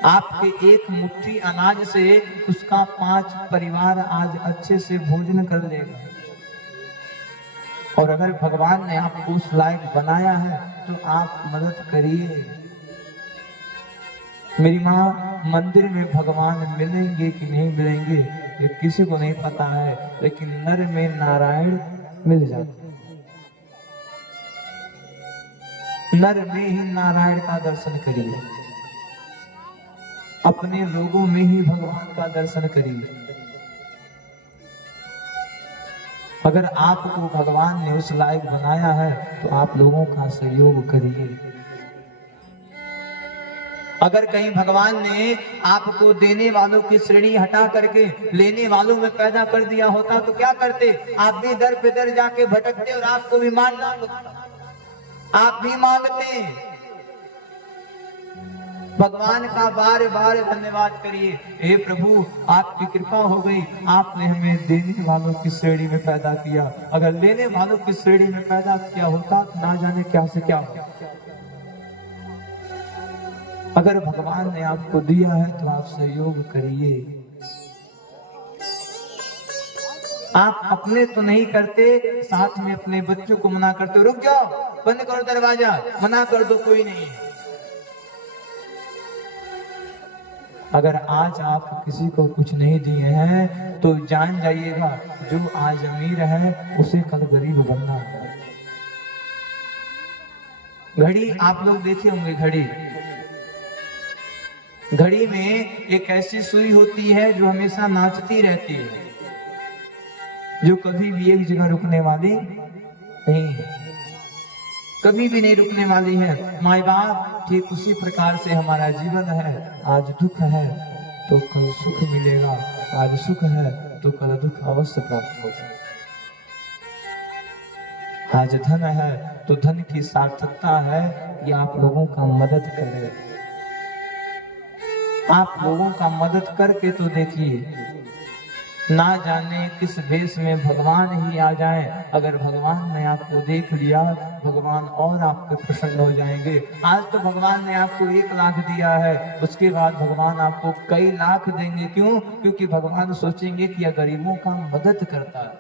आपके एक मुट्ठी अनाज से उसका 5 परिवार आज अच्छे से भोजन कर लेगा। और अगर भगवान ने आपको उस लायक बनाया है तो आप मदद करिए। मेरी माँ, मंदिर में भगवान मिलेंगे कि नहीं मिलेंगे ये किसी को नहीं पता है, लेकिन नर में नारायण मिल जाते। नर में ही नारायण का दर्शन करिए, अपने लोगों में ही भगवान का दर्शन करिए। अगर आपको भगवान ने उस लायक बनाया है तो आप लोगों का सहयोग करिए। अगर कहीं भगवान ने आपको देने वालों की श्रेणी हटा करके लेने वालों में पैदा कर दिया होता तो क्या करते? आप भी दर पे दर जाके भटकते और आपको भी मांगना होता, आप भी मांगते। भगवान का बार बार धन्यवाद करिए, हे प्रभु आपकी कृपा हो गई, आपने हमें देने वालों की श्रेणी में पैदा किया। अगर लेने वालों की श्रेणी में पैदा किया होता तो ना जाने क्या से क्या होता। अगर भगवान ने आपको दिया है तो आप सहयोग करिए। आप अपने तो नहीं करते, साथ में अपने बच्चों को मना करते हो, रुक जाओ, बंद करो दरवाजा, मना कर दो, कोई नहीं है। अगर आज आप किसी को कुछ नहीं दिए हैं तो जान जाइएगा जो आज अमीर है उसे कल गरीब बनना है। घड़ी आप लोग देखे होंगे, घड़ी में एक ऐसी सुई होती है जो हमेशा नाचती रहती है, जो कभी भी एक जगह रुकने वाली नहीं है, कभी भी नहीं रुकने वाली है। माँ बाप ठीक उसी प्रकार से हमारा जीवन है। आज दुख है तो कल सुख मिलेगा, आज सुख है तो कल दुख अवश्य प्राप्त होगा। आज धन है तो धन की सार्थकता है कि आप लोगों का मदद करें। आप लोगों का मदद करके तो देखिए, ना जाने किस भेष में भगवान ही आ जाएं। अगर भगवान ने आपको देख लिया, भगवान और आप पे प्रसन्न हो जाएंगे। आज तो भगवान ने आपको 1 लाख दिया है, उसके बाद भगवान आपको कई लाख देंगे। क्यों? क्योंकि भगवान सोचेंगे कि यह गरीबों का मदद करता है,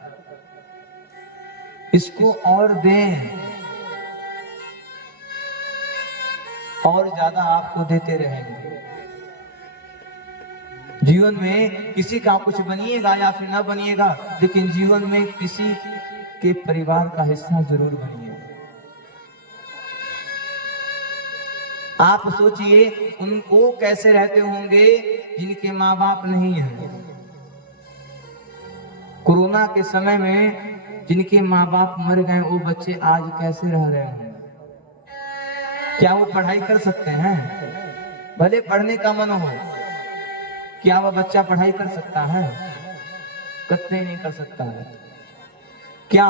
इसको और दें, और ज्यादा आपको देते रहेंगे। जीवन में किसी का कुछ बनिएगा या फिर ना बनिएगा, लेकिन जीवन में किसी के परिवार का हिस्सा जरूर बनिएगा। आप सोचिए उनको कैसे रहते होंगे जिनके माँ बाप नहीं है। कोरोना के समय में जिनके माँ बाप मर गए वो बच्चे आज कैसे रह रहे होंगे? क्या वो पढ़ाई कर सकते हैं? भले पढ़ने का मन हो, क्या वह बच्चा पढ़ाई कर सकता है? कतई नहीं कर सकता है। क्या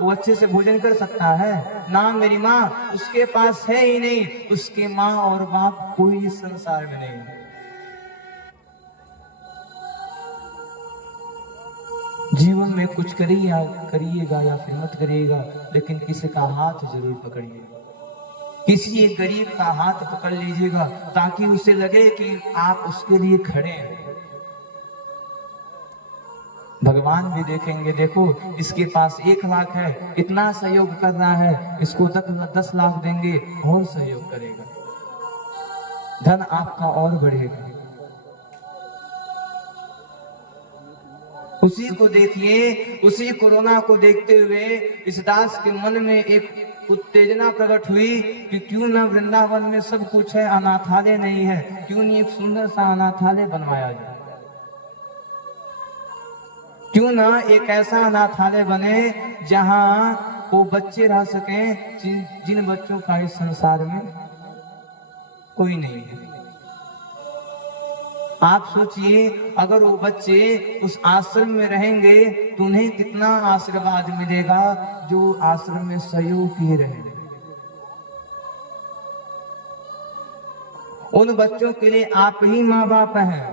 वो अच्छे से भोजन कर सकता है? ना मेरी माँ, उसके पास है ही नहीं। उसके माँ और बाप कोई इस संसार में नहीं। जीवन में कुछ करिएगा या फिर मत करिएगा, लेकिन किसी का हाथ जरूर पकड़िएगा। किसी एक गरीब का हाथ पकड़ लीजिएगा ताकि उसे लगे कि आप उसके लिए खड़े हैं। भगवान भी देखेंगे, देखो इसके पास 1 लाख है, इतना सहयोग कर रहा है, इसको 10 लाख देंगे और सहयोग करेगा, धन आपका और बढ़ेगा। उसी को देखिए, उसी कोरोना को देखते हुए इस दास के मन में एक उत्तेजना प्रकट हुई कि क्यों न वृंदावन में सब कुछ है, अनाथालय नहीं है, क्यों नहीं एक सुंदर सा अनाथालय बनवाया जाए, क्यों ना एक ऐसा अनाथालय बने जहां वो बच्चे रह सकें जिन बच्चों का इस संसार में कोई नहीं है। आप सोचिए अगर वो बच्चे उस आश्रम में रहेंगे तो उन्हें कितना आशीर्वाद मिलेगा जो आश्रम में सहयोग किए रहे। उन बच्चों के लिए आप ही माँ बाप हैं।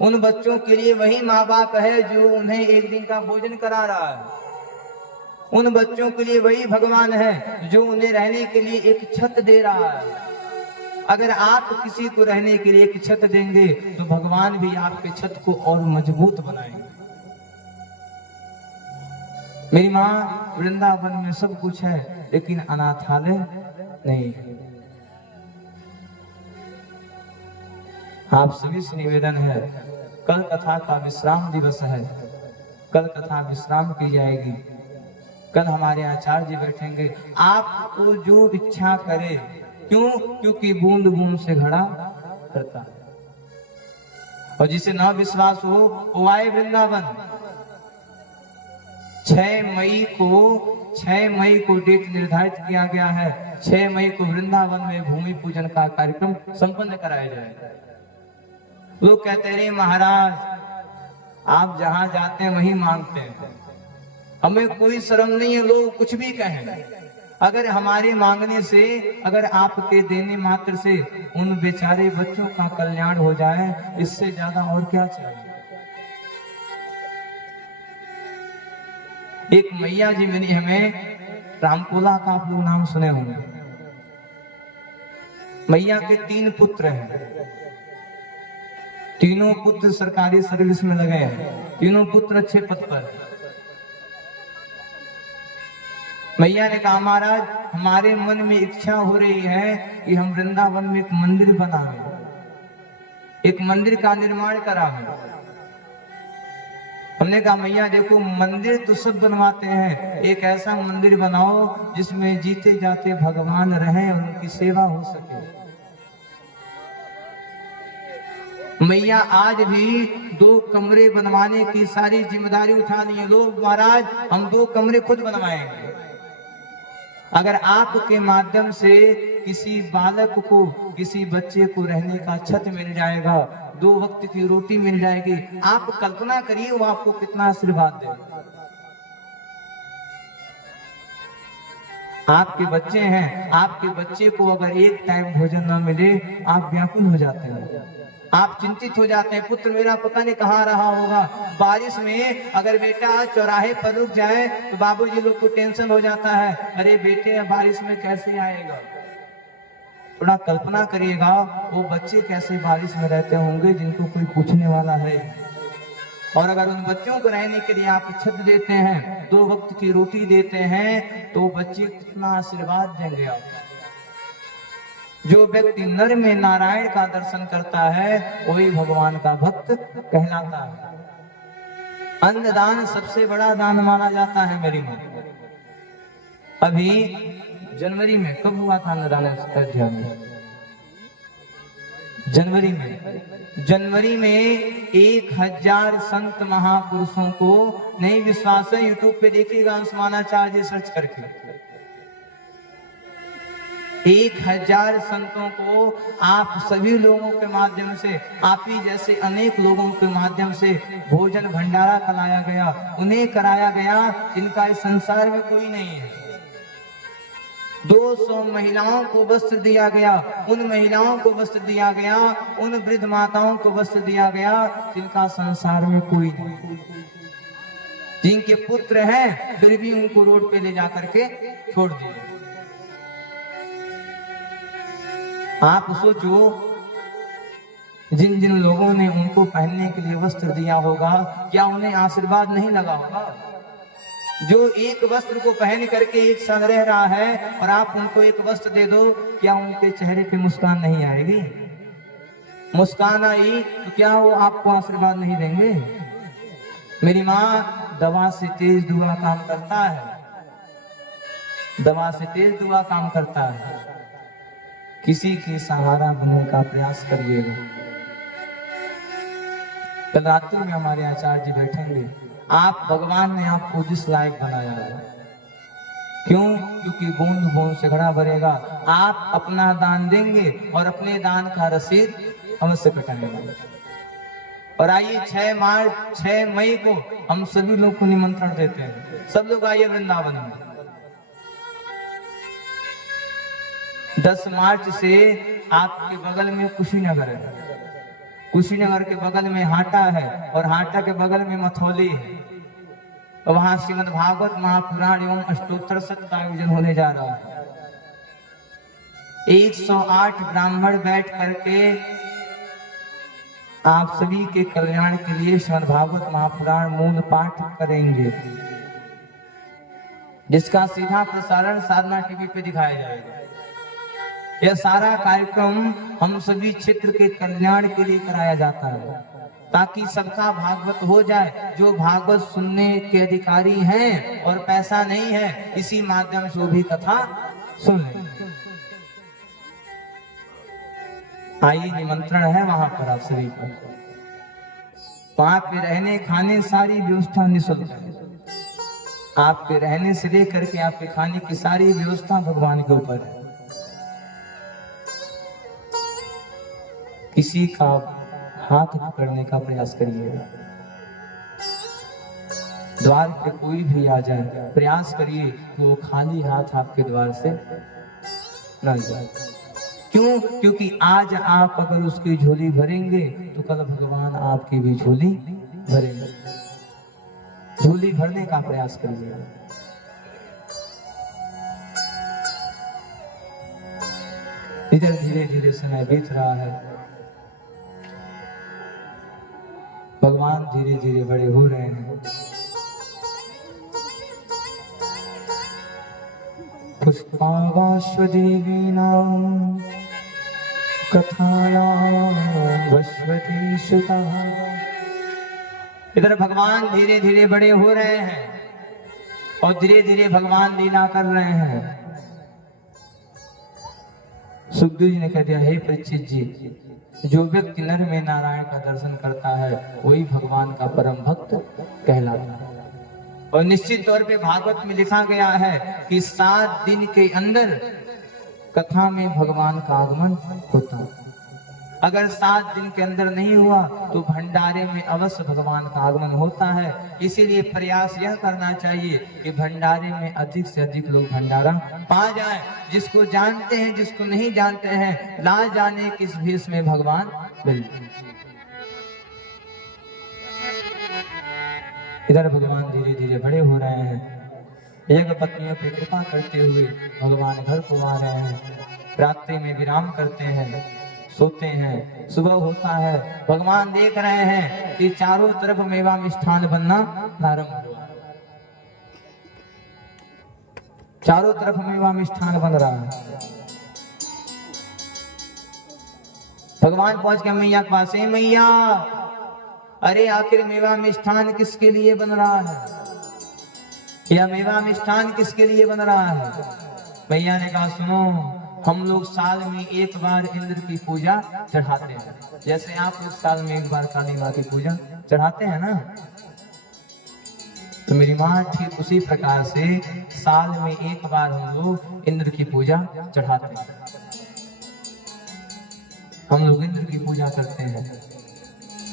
उन बच्चों के लिए वही माँ बाप है जो उन्हें एक दिन का भोजन करा रहा है। उन बच्चों के लिए वही भगवान है जो उन्हें रहने के लिए एक छत दे रहा है। अगर आप किसी को रहने के लिए एक छत देंगे तो भगवान भी आपके छत को और मजबूत बनाएंगे। मेरी माँ, वृंदावन में सब कुछ है लेकिन अनाथालय नहीं। आप सभी से निवेदन है, कल कथा का विश्राम दिवस है, कल कथा विश्राम की जाएगी। कल हमारे आचार्य जी बैठेंगे। आपको जो इच्छा करे, क्यों? क्योंकि बूंद बूंद से घड़ा करता है। और जिसे न विश्वास हो वो आए वृंदावन। 6 मई को डेट निर्धारित किया गया है। 6 मई को वृंदावन में भूमि पूजन का कार्यक्रम संपन्न कराया जाएगा। लोग कहते रहे महाराज आप जहां जाते हैं वहीं मांगते हैं, हमें कोई शर्म नहीं है, लोग कुछ भी कहें। अगर हमारे मांगने से, अगर आपके देने मात्र से उन बेचारे बच्चों का कल्याण हो जाए, इससे ज्यादा और क्या चाहिए। एक मैया जी मिली हमें, रामकोला का आप लोग नाम सुने होंगे। मैया के 3 पुत्र हैं। तीनों पुत्र सरकारी सर्विस में लगे हैं, तीनों पुत्र अच्छे पद पर। मैया ने कहा महाराज हमारे मन में इच्छा हो रही है कि हम वृंदावन में एक मंदिर बनाएं, एक मंदिर का निर्माण कराएं। हमने कहा मैया देखो मंदिर तो सब बनवाते हैं, एक ऐसा मंदिर बनाओ जिसमें जीते जाते भगवान रहें और उनकी सेवा हो सके। मैया आज भी 2 कमरे बनवाने की सारी जिम्मेदारी उठा ली है। लोग महाराज हम 2 कमरे खुद बनवाएंगे। अगर आपके माध्यम से किसी बालक को, किसी बच्चे को रहने का छत मिल जाएगा, 2 वक्त की रोटी मिल जाएगी, आप कल्पना करिए वो आपको कितना आशीर्वाद देगा। आपके बच्चे हैं, आपके बच्चे को अगर एक टाइम भोजन न मिले आप व्याकुल हो जाते हैं, आप चिंतित हो जाते हैं। पुत्र मेरा पता नहीं कहाँ रहा होगा। बारिश में अगर बेटा चौराहे पर रुक जाए तो बाबूजी लोग को टेंशन हो जाता है, अरे बेटे बारिश में कैसे आएगा। थोड़ा कल्पना करिएगा वो बच्चे कैसे बारिश में रहते होंगे जिनको कोई पूछने वाला है। और अगर उन बच्चों को रहने के लिए आप छत देते हैं, 2 वक्त की रोटी देते हैं, तो बच्चे कितना आशीर्वाद देंगे आप। जो व्यक्ति नर में नारायण का दर्शन करता है वही भगवान का भक्त कहलाता है। अन्नदान सबसे बड़ा दान माना जाता है मेरी मां। अभी जनवरी में कब हुआ था अन्नदान अयोध्या में? जनवरी में 1000 संत महापुरुषों को, नहीं विश्वास है यूट्यूब पे देखिएगा अंशुमानाचार्य सर्च करके, 1000 संतों को आप सभी लोगों के माध्यम से, आप ही जैसे अनेक लोगों के माध्यम से भोजन भंडारा कराया गया, उन्हें कराया गया जिनका इस संसार में कोई नहीं है। 200 महिलाओं को वस्त्र दिया गया, उन महिलाओं को वस्त्र दिया गया, उन वृद्ध माताओं को वस्त्र दिया गया जिनका संसार में कोई नहीं, जिनके पुत्र हैं फिर भी उनको रोड पे ले जाकर के छोड़ दिए। आप सोचो जिन जिन लोगों ने उनको पहनने के लिए वस्त्र दिया होगा, क्या उन्हें आशीर्वाद नहीं लगा होगा? जो एक वस्त्र को पहन करके एक साथ रह रहा है और आप उनको एक वस्त्र दे दो, क्या उनके चेहरे पे मुस्कान नहीं आएगी? मुस्कान आई तो क्या वो आपको आशीर्वाद नहीं देंगे? मेरी माँ दवा से तेज दुआ काम करता है, दवा से तेज दुआ काम करता है। किसी के सहारा बनने का प्रयास करिएगा। कल रात्रि में हमारे आचार्य जी बैठेंगे। आप, भगवान ने आपको जिस लायक बनाया है, क्यों? क्योंकि बूंद बूंद से घड़ा भरेगा। आप अपना दान देंगे और अपने दान का रसीद अवश्य कटाएंगे। और आइए 6 मई को हम सभी लोग को निमंत्रण देते हैं, सब लोग आइए वृंदावन में। 10 मार्च से आपके बगल में कुशीनगर है, कुशीनगर के बगल में हाटा है और हाटा के बगल में मथौली है। तो वहां श्रीमद् भागवत महापुराण एवं अष्टोत्तर सत्र का आयोजन होने जा रहा है। 108 ब्राह्मण बैठ करके आप सभी के कल्याण के लिए श्रीमद् भागवत महापुराण मूल पाठ करेंगे, जिसका सीधा प्रसारण साधना टीवी पे दिखाया जाएगा। यह सारा कार्यक्रम हम सभी क्षेत्र के कल्याण के लिए कराया जाता है, ताकि सबका भागवत हो जाए। जो भागवत सुनने के अधिकारी हैं और पैसा नहीं है, इसी माध्यम से वो भी कथा सुन लें। आइए, निमंत्रण है वहां पर आप सभी का। वहां पे रहने खाने सारी व्यवस्था निःशुल्क है। आपके रहने से लेकर के आपके खाने की सारी व्यवस्था भगवान के ऊपर है। किसी का हाथ पकड़ने का प्रयास करिएगा। द्वार पे कोई भी आ जाए, प्रयास करिए कि वो खाली हाथ आपके द्वार से न जाए। क्यों? क्योंकि आज आप अगर उसकी झोली भरेंगे तो कल भगवान आपकी भी झोली भरेंगे। झोली भरने का प्रयास करिए। इधर धीरे धीरे समय बीत रहा है, भगवान धीरे धीरे बड़े हो रहे हैं। पुष्पावाश्वदेवीनां कथानां वश्वती सुता। इधर भगवान धीरे धीरे बड़े हो रहे हैं और धीरे धीरे भगवान लीला कर रहे हैं। सुखदेव जी ने कह दिया, हे परीक्षित जी, जो व्यक्ति नर में नारायण का दर्शन करता है वही भगवान का परम भक्त कहलाता है। और निश्चित तौर पे भागवत में लिखा गया है कि 7 दिन के अंदर कथा में भगवान का आगमन होता है। अगर 7 दिन के अंदर नहीं हुआ तो भंडारे में अवश्य भगवान का आगमन होता है। इसीलिए प्रयास यह करना चाहिए कि भंडारे में अधिक से अधिक लोग भंडारा पा जाएं। जिसको जानते हैं, जिसको नहीं जानते हैं, ना जाने किस भेष में भगवान मिलते। इधर भगवान धीरे धीरे बड़े हो रहे हैं। एक पत्नियों पे कृपा करते हुए भगवान घर को आ रहे हैं। रात्रि में विराम करते हैं, सोते हैं। सुबह होता है, भगवान देख रहे हैं कि चारों तरफ मेवा मिष्ठान बनना प्रारंभ हुआ। चारों तरफ मेवा मिष्ठान बन रहा है। भगवान पहुंच गए मैया के पास। मैया, अरे आखिर मेवा मिष्ठान किसके लिए बन रहा है? या मेवा मिष्ठान किसके लिए बन रहा है? मैया ने कहा, सुनो, हम लोग साल में एक बार इंद्र की पूजा चढ़ाते हैं। जैसे आप लोग साल में एक बार काली माँ की पूजा चढ़ाते हैं ना, तो मेरी माँ ठीक उसी प्रकार से साल में एक बार हम लोग इंद्र की पूजा चढ़ाते हैं। हम लोग इंद्र की पूजा करते हैं।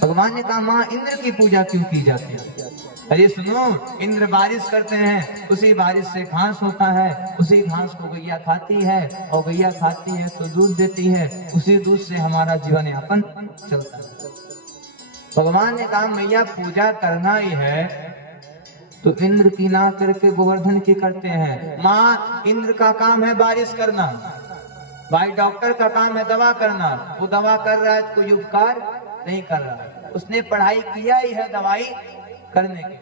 भगवान ने कहा, माँ इंद्र की पूजा क्यों की जाती है? अरे सुनो, इंद्र बारिश करते हैं, उसी बारिश से घास होता है, उसी घास को गैया खाती है और गैया खाती है तो दूध देती है, उसी दूध से हमारा जीवन यापन चलता है। भगवान ने कहा, मैया पूजा करना ही है तो इंद्र की ना करके गोवर्धन की करते हैं। माँ, इंद्र का काम है बारिश करना, भाई डॉक्टर का काम है दवा करना। वो दवा कर रहा है तो कोई उपकार नहीं कर रहा है, उसने पढ़ाई किया ही है दवाई करने के।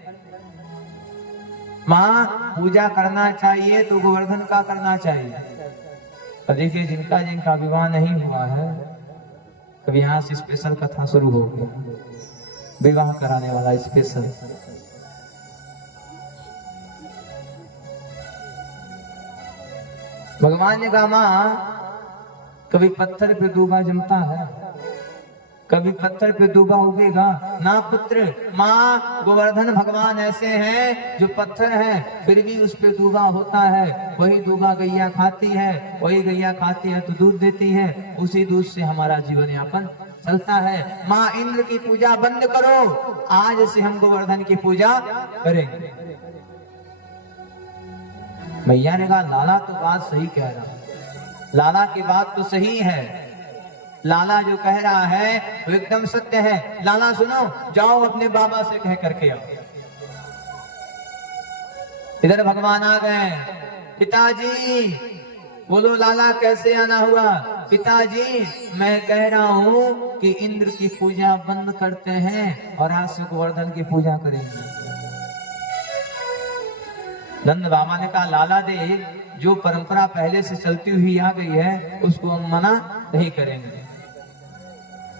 माँ, पूजा करना चाहिए तो गोवर्धन का करना चाहिए। और देखिए, जिनका जिनका विवाह नहीं हुआ है, कभी यहाँ से स्पेशल कथा शुरू हो गया, विवाह कराने वाला स्पेशल। भगवान ने कहा, माँ, कभी पत्थर पे दूबा जमता है, कभी पत्थर पे दूबा उगेगा ना पुत्र। माँ, गोवर्धन भगवान ऐसे हैं जो पत्थर हैं फिर भी उस पे दूबा होता है। वही दूबा गैया खाती है, वही गैया खाती है तो दूध देती है, उसी दूध से हमारा जीवन यापन चलता है। माँ, इंद्र की पूजा बंद करो, आज से हम गोवर्धन की पूजा करेंगे। मैया ने कहा, लाला तो बात सही कह रहा, लाला की बात तो सही है, लाला जो कह रहा है वो एकदम सत्य है। लाला सुनो, जाओ अपने बाबा से कह करके आओ। इधर भगवान आ गए। पिताजी, बोलो लाला कैसे आना हुआ? पिताजी, मैं कह रहा हूं कि इंद्र की पूजा बंद करते हैं और आज से गोवर्धन की पूजा करेंगे। नंद बाबा ने कहा, लाला देव, जो परंपरा पहले से चलती हुई आ गई है उसको हम मना नहीं करेंगे।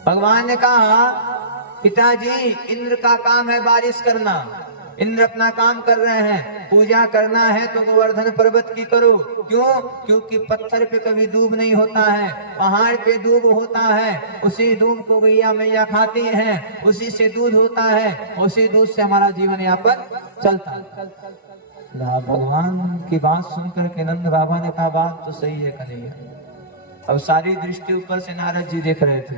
भगवान ने कहा, पिताजी, इंद्र का काम है बारिश करना, इंद्र अपना काम कर रहे हैं, पूजा करना है तो गोवर्धन पर्वत की करो। क्यों? क्योंकि पत्थर पे कभी दूब नहीं होता है, पहाड़ पे दूब होता है, उसी दूब को गैया मैया खाती हैं, उसी से दूध होता है, उसी दूध से हमारा जीवन यापन चलता है। भगवान की बात सुनकर के नंद बाबा ने कहा, बात तो सही है कन्हैया। अब सारी दृष्टि ऊपर से नारद जी देख रहे थे।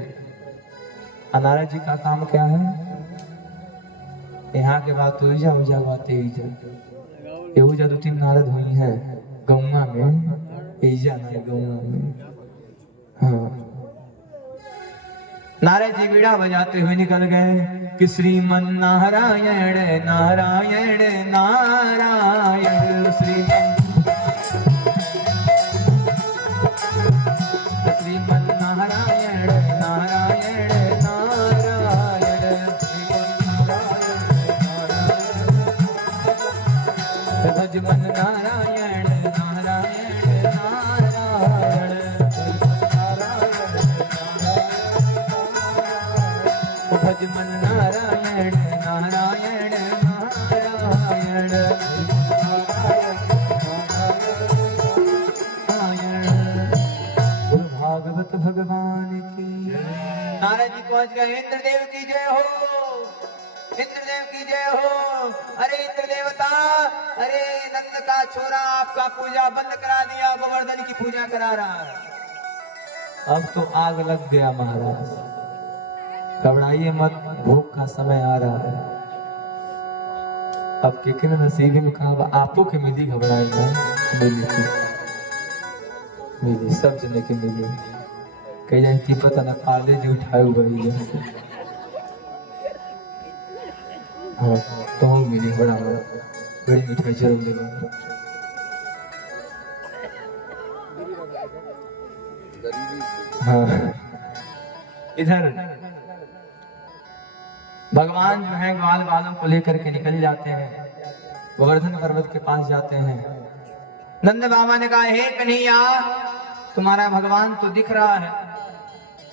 नारद जी का काम क्या है? यहाँ के बात हो जा, हो जा बात एहू जा 2-3 नारद हुई है गौवा में, एजा ना गौवा में। हाँ, नारद जी बीड़ा बजाते हुए निकल गए कि श्रीमन नारायण नारायण नारायण, श्रीमन नारायण नारायण नारायण, भजमन नारायण नारायण नारायण, भजमन नारायण नारायण नारायण, गुरु भागवत भगवान की। नारद जी पहुंच गए। इंद्रदेव की जय हो, इंद्रदेव की जय हो। अरे इंद्र देवता, अरे नंद का छोरा आपका पूजा बंद करा दिया, गोवर्धन की पूजा करा रहा है। अब तो आग लग गया महाराज, घबराइए मत, भोग का समय आ रहा है। अब कितने नसीबे में कहा आपो के मिली, घबराएगा मिली थी, मिली सब जने के मिली। कह जाए कि पता न पाले जी उठाए हुए। हाँ तो हम मिली, बड़ा बड़ी मिठाई जरूर देगा। हाँ, इधर भगवान जो है ग्वाल बालों को लेकर के निकल जाते हैं, गोवर्धन पर्वत के पास जाते हैं। नंद बाबा ने कहा, हे कन्हैया, तुम्हारा भगवान तो दिख रहा है,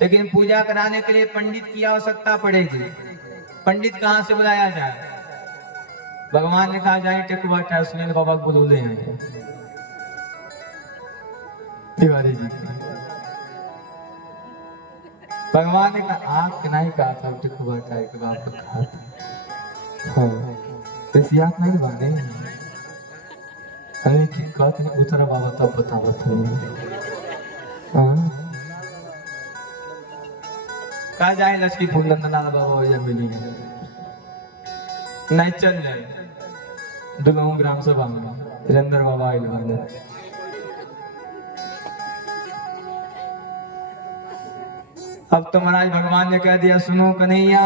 लेकिन पूजा कराने के लिए पंडित की आवश्यकता पड़ेगी। पंडित कहाँ से बुलाया जाए? भगवान ने कहा, जाए टेकुआ सुनील बाबा को बुला ले आए। तिवारी जी भगवान ने कहा, आप नहीं कहा था टेकुआ के बाप कहा था। हाँ, तो याद नहीं बाने हमें कि कहते हैं उतरा बाबा तब बतावा था। कहा जाए लक्ष्मीपुर नंदलाल बाबा या मिली है, नहीं चल जाए दुलहू ग्राम सभा में वीरेंद्र बाबा आए। अब तो महाराज भगवान ने कह दिया, सुनो कन्हैया,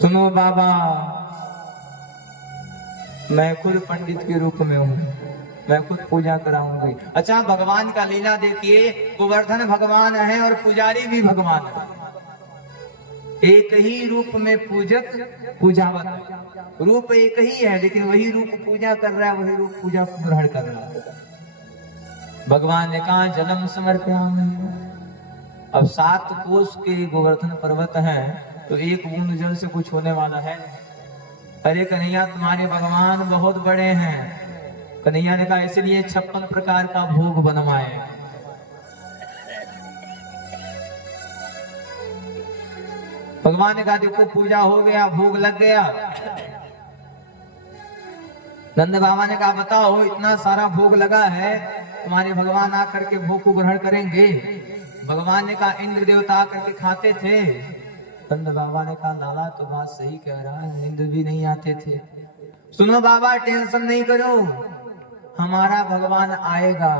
सुनो बाबा, मैं खुद पंडित के रूप में हूँ, मैं खुद पूजा कराऊंगी। अच्छा, भगवान का लीला देखिए, गोवर्धन भगवान है और पुजारी भी भगवान है, एक ही रूप में पूजक पूजावत। रूप एक ही है, लेकिन वही रूप पूजा कर रहा है, वही रूप पूजा ग्रहण कर रहा है। भगवान ने कहा, जन्म समर्पयामि। अब 7 कोस के गोवर्धन पर्वत है, तो एक बूंद जल से कुछ होने वाला है। अरे कन्हैया, तुम्हारे भगवान बहुत बड़े हैं। कन्हैया ने कहा, इसलिए 56 प्रकार का भोग बनवाए। भगवान ने कहा, देखो पूजा हो गया, भोग लग गया। नंद बाबा ने कहा, बताओ, इतना सारा भोग लगा है, तुम्हारे भगवान आकर के भोग को ग्रहण करेंगे? भगवान ने कहा, इंद्र देवता आकर के खाते थे। नंद बाबा ने कहा, लाला तो बात सही कह रहा है, इंद्र भी नहीं आते थे। सुनो बाबा, टेंशन नहीं करो, हमारा भगवान आएगा।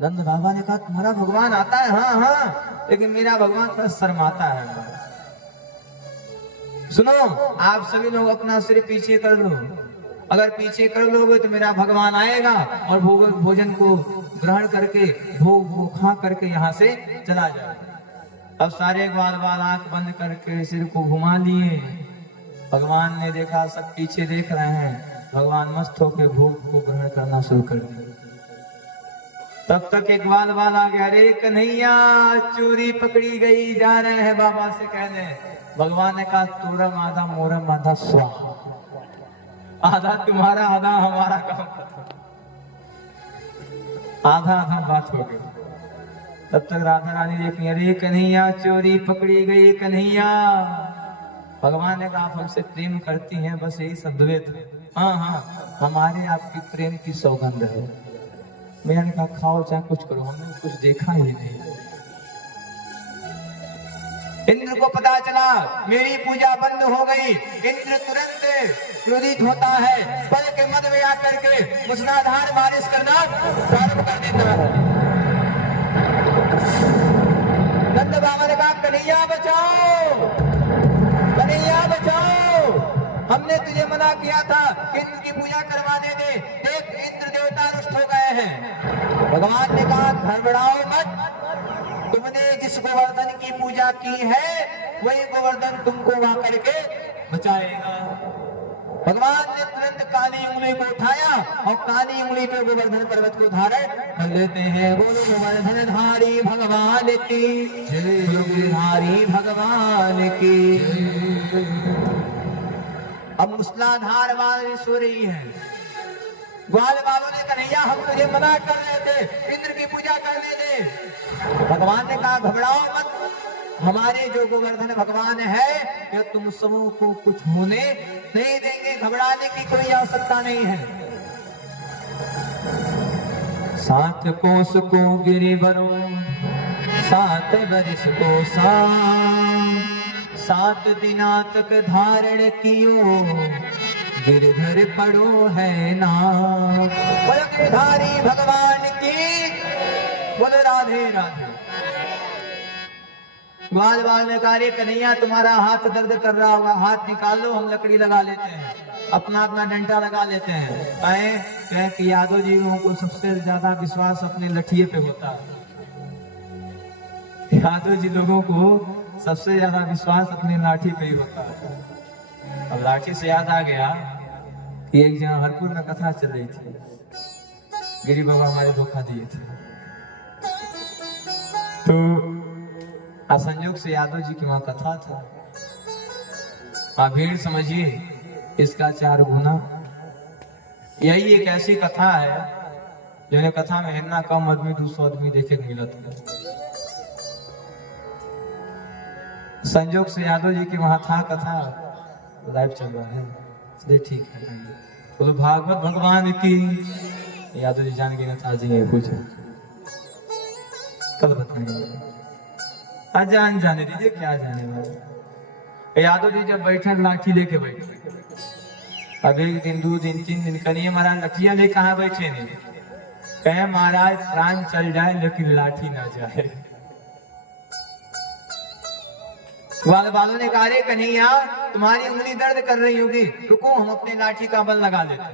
नंद बाबा ने कहा तुम्हारा भगवान आता है? हाँ हाँ, लेकिन मेरा भगवान थोड़ा शर्माता है। सुनो, आप सभी लोग अपना सिर पीछे कर लो, अगर पीछे कर लोगे तो मेरा भगवान आएगा और भोजन को ग्रहण करके भोग को खा करके यहाँ से चला जाएगा। अब सारे ग्वाल बाल आंख बंद करके सिर को घुमा लिए। भगवान ने देखा सब पीछे देख रहे हैं, भगवान मस्त होकर भोग को ग्रहण करना शुरू कर दिया। तब तक एक ग्वाल बाल आ गया, अरे कन्हैया चोरी पकड़ी गई, जा रहे हैं बाबा से कहने। भगवान ने कहा तोरम आधा मोरम आधा स्वा, आधा तुम्हारा आधा हमारा काम, आधा आधा बात हो गई। तब तक राधा रानी देखी, अरे कन्हैया चोरी पकड़ी गई कन्हैया। भगवान ने कहा आप हमसे प्रेम करती हैं, बस यही सब द्वैत है। हाँ हाँ, हमारे आपकी प्रेम की सौगंध है। मैंने कहा खाओ चाहे कुछ करो, हमने कुछ देखा ही नहीं। इंद्र को पता चला मेरी पूजा बंद हो गई। इंद्र तुरंत क्रोधित होता है, पल के मद में आकर के मूसलाधार बारिश करना प्रारंभ कर देता है। नंद बाबा ने कहा कन्हैया बचाओ, कन्हैया बचाओ, हमने तुझे मना किया था इंद्र की पूजा करवाने दे, देख इंद्र देवता रुष्ट हो गए हैं। भगवान ने कहा घबराओ मत, तुमने जिस गोवर्धन की पूजा की है वही गोवर्धन तुमको वहां करके बचाएगा। भगवान ने तुरंत काली उंगली को उठाया और काली उंगली पे गोवर्धन पर्वत को धारण कर लेते हैं। बोलो गोवर्धन धारी भगवान की, धारी भगवान की। अब मूसलाधार बारिश हो रही है। ग्वाल बालों ने कन्हैया हम तुझे मना कर रहे थे इंद्र की पूजा करने दे। भगवान ने कहा घबराओ मत, हमारे जो गोवर्धन भगवान है ये तुम सबों को कुछ होने नहीं देंगे, घबराने की कोई आवश्यकता नहीं है। 7 कोस को गिरिवरों 7 बरिस को 7 दिना तक धारण कियो, गिरधर पड़ो है ना। बोलो गिरधारी भगवान की, बोलो राधे राधे। ग्वाल बाल ने कहा कन्हैया तुम्हारा हाथ दर्द कर रहा होगा, हाथ निकालो, हम लकड़ी लगा लेते हैं, अपना अपना डंडा लगा लेते हैं। कहें कि यादव जी को सबसे ज्यादा विश्वास अपने लठिए पे होता है। यादव जी लोगों को सबसे ज्यादा विश्वास अपनी लाठी पे ही होता है। अब लाठी से याद आ गया कि एक जगह हरपुर में कथा चल रही थी, गिरी बाबा हमारे धोखा दिए थे, तो असंयोग से यादव जी की वहां कथा था। भीड़ समझिए इसका 4 गुना। यही एक ऐसी कथा है जो कथा में हिन्ना कम आदमी 200 आदमी देखे मिला था। संजोग से यादव जी की वहां था कथा, लाइव चल रहा है, इसलिए ठीक है। बोलो भागवत भगवान की। यादव जी जान के था जी कुछ कल बताएंगे, अजान जाने दीजिए, क्या जाने वाले। यादव जी जब बैठे लाठी लेके बैठे, अब 1 दिन 2 दिन 3 दिन करिए महाराज लठिया ले कहाँ बैठे नहीं, कहे महाराज प्राण चल जाए लेकिन लाठी ना जाए। ग्वाल बालों ने कहा कन्हैया तुम्हारी उंगली दर्द कर रही होगी, रुको हम अपने लाठी का बल लगा लेते हैं।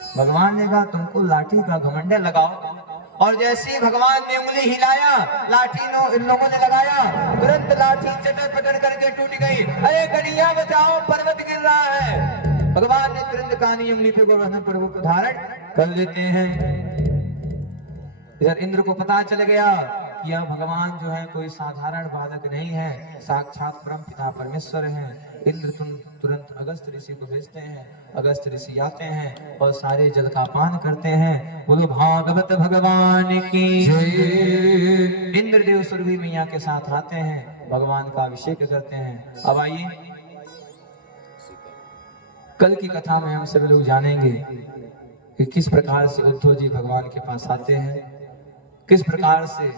भगवान ने कहा तुमको लाठी का घमंड लगाओ, और जैसे ही भगवान ने उंगली हिलाया लाठी इन लोगों ने लगाया, तुरंत लाठी चटर पटर करके टूट गई। अरे कन्हैया बचाओ पर्वत गिर रहा है। भगवान ने तुरंत कानी उंगली पे गोवर्धन पर्वत को धारण कर लेते हैं। इधर इंद्र को पता चल गया कि यह भगवान जो है कोई साधारण बालक नहीं है, साक्षात परम पिता परमेश्वर हैं। इंद्र तुरंत अगस्त ऋषि को भेजते हैं। अगस्त ऋषि आते हैं और सारे जल का पान करते हैं। बोलो भागवत भगवान की जय। इंद्रदेव सुरभि मैया के साथ आते हैं, भगवान का अभिषेक करते हैं। अब आइए कल की कथा में हम सभी लोग जानेंगे कि किस प्रकार से उद्धव जी भगवान के पास आते हैं, किस प्रकार से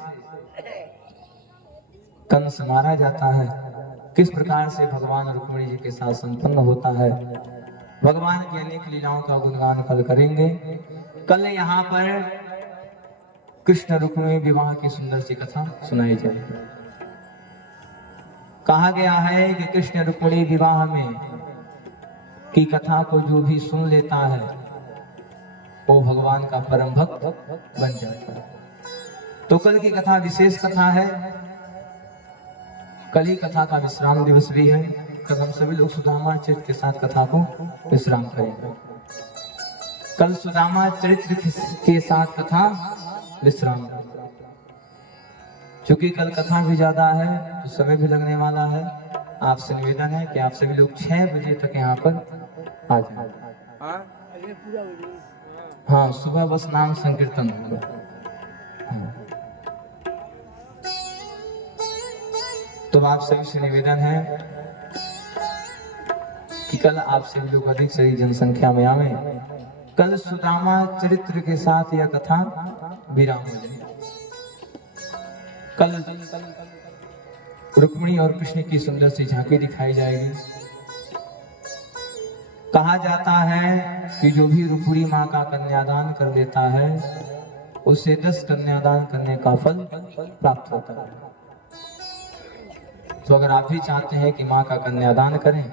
कंस मारा जाता है, किस प्रकार से भगवान रुक्मिणी जी के साथ संपन्न होता है। भगवान की अनेक लीलाओं का गुणगान कल करेंगे। कल यहाँ पर कृष्ण रुक्मिणी विवाह की सुंदर सी कथा सुनाई जाएगी। कहा गया है कि कृष्ण रुक्मिणी विवाह में की कथा को जो भी सुन लेता है वो भगवान का परम भक्त बन जाता है। तो कल की कथा विशेष कथा है। कल ही कथा का विश्राम दिवस भी है। कल हम सभी लोग सुदामा चरित्र के साथ कथा को विश्राम करेंगे। कल सुदामा चरित्र के साथ कथा विश्राम। चूंकि कल कथा भी ज्यादा है तो समय भी लगने वाला है। आपसे निवेदन है कि आप सभी लोग 6 बजे तक यहाँ पर आ जाए। हाँ, सुबह बस नाम संकीर्तन होगा। हाँ। तो आप सभी से निवेदन है कि कल आप सभी लोग अधिक से अधिक जनसंख्या में आवे। कल सुदामा चरित्र के साथ यह कथा विराम हो जाए। कल रुक्मिणी और कृष्ण की सुंदर सी झांकी दिखाई जाएगी। कहा जाता है कि जो भी रुक्मिणी माँ का कन्यादान कर लेता है उसे 10 कन्यादान करने का फल प्राप्त होता है। तो अगर आप भी चाहते हैं कि माँ का कन्यादान करें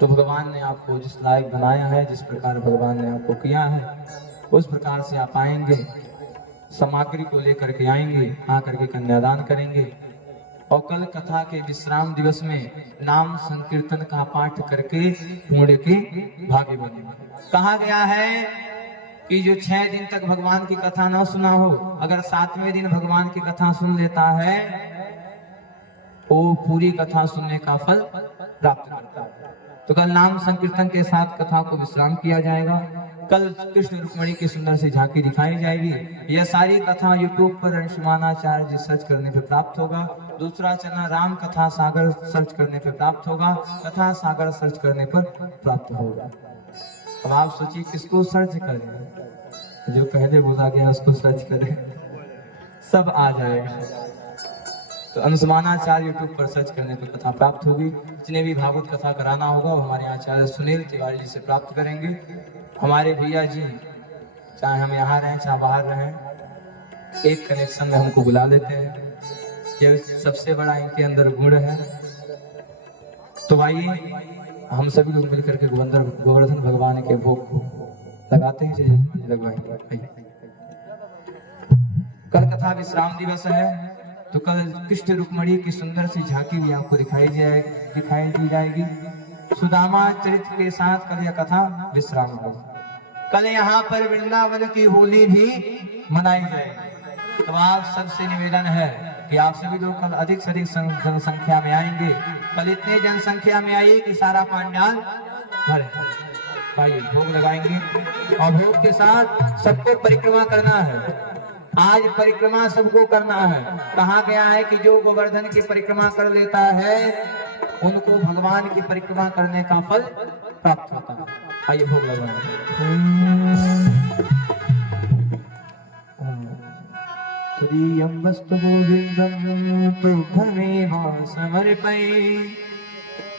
तो भगवान ने आपको जिस लायक बनाया है, जिस प्रकार भगवान ने आपको किया है उस प्रकार से आप आएंगे, सामग्री को लेकर के आएंगे, आकर के कन्यादान करेंगे और कल कथा के विश्राम दिवस में नाम संकीर्तन का पाठ करके पुण्य के भागी बनेंगे। कहा गया है कि जो 6 दिन तक भगवान की कथा न सुना हो, अगर 7वें दिन भगवान की कथा सुन लेता है वो पूरी कथा सुनने का फल प्राप्त करता है। तो कल नाम संकीर्तन के साथ कथा को विश्राम किया जाएगा। कल कृष्ण रुक्मिणी की सुंदर सी झांकी दिखाई जाएगी। यह सारी कथा यूट्यूब पर अंशुमानाचार्य जी सर्च करने पे प्राप्त होगा। दूसरा चैनल राम कथा सागर सर्च करने पे प्राप्त होगा। कथा सागर सर्च करने पर प्राप्त होगा। अब आप सोचिए किसको सर्च करें? जो पहले बोला गया उसको सर्च करें, सब आ जाएगा। तो अंशुमानाचार्य यूट्यूब पर सर्च करने पर कथा प्राप्त होगी। जिन्हें भी भागवत कथा कराना होगा वो हमारे आचार्य सुनील तिवारी जी से प्राप्त करेंगे। हमारे भैया जी चाहे हम यहाँ रहें चाहे बाहर रहें, एक कनेक्शन में हमको बुला लेते हैं। ये सबसे बड़ा इनके अंदर गुण है। तो आइए हम सभी लोग मिलकर के गोवर्धन भगवान के भोग लगाते हैं। जय लगवाएंगे। कल कथा विश्राम दिवस है तो कल कृष्ण रुक्मिणी की सुंदर सी झांकी भी आपको दिखाई दी जाएगी। सुदामा चरित्र के साथ कल यह कथा विश्राम होगी। कल यहाँ पर वृंदावन की होली भी मनाई जाएगी। तो आप सबसे निवेदन है कि आप सभी लोग कल अधिक से अधिक जनसंख्या में आएंगे। कल इतने जनसंख्या में आइए कि सारा पांडाल भरे। भाई भोग लगाएंगे और भोग के साथ सबको परिक्रमा करना है। आज परिक्रमा सबको करना है। कहा गया है कि जो गोवर्धन की परिक्रमा कर लेता है उनको भगवान की परिक्रमा करने का फल प्राप्त होता है। आइए भोग लगाएं। त्रियंबस्तु गोविंदं तुभ्यमेव समर्पये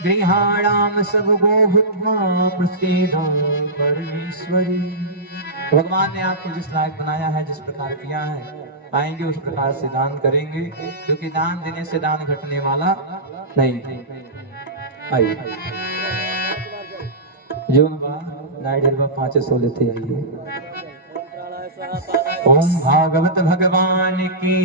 गृहाणाम सब गो भूत्वा प्रसीद परमेश्वरी। भगवान ने आपको जिस लायक बनाया है, जिस प्रकार किया है, आएंगे उस प्रकार से दान करेंगे, क्योंकि दान देने से दान घटने वाला नहीं है। आइए जो नाइट 500 लेते आइए। ओम भागवत भगवान की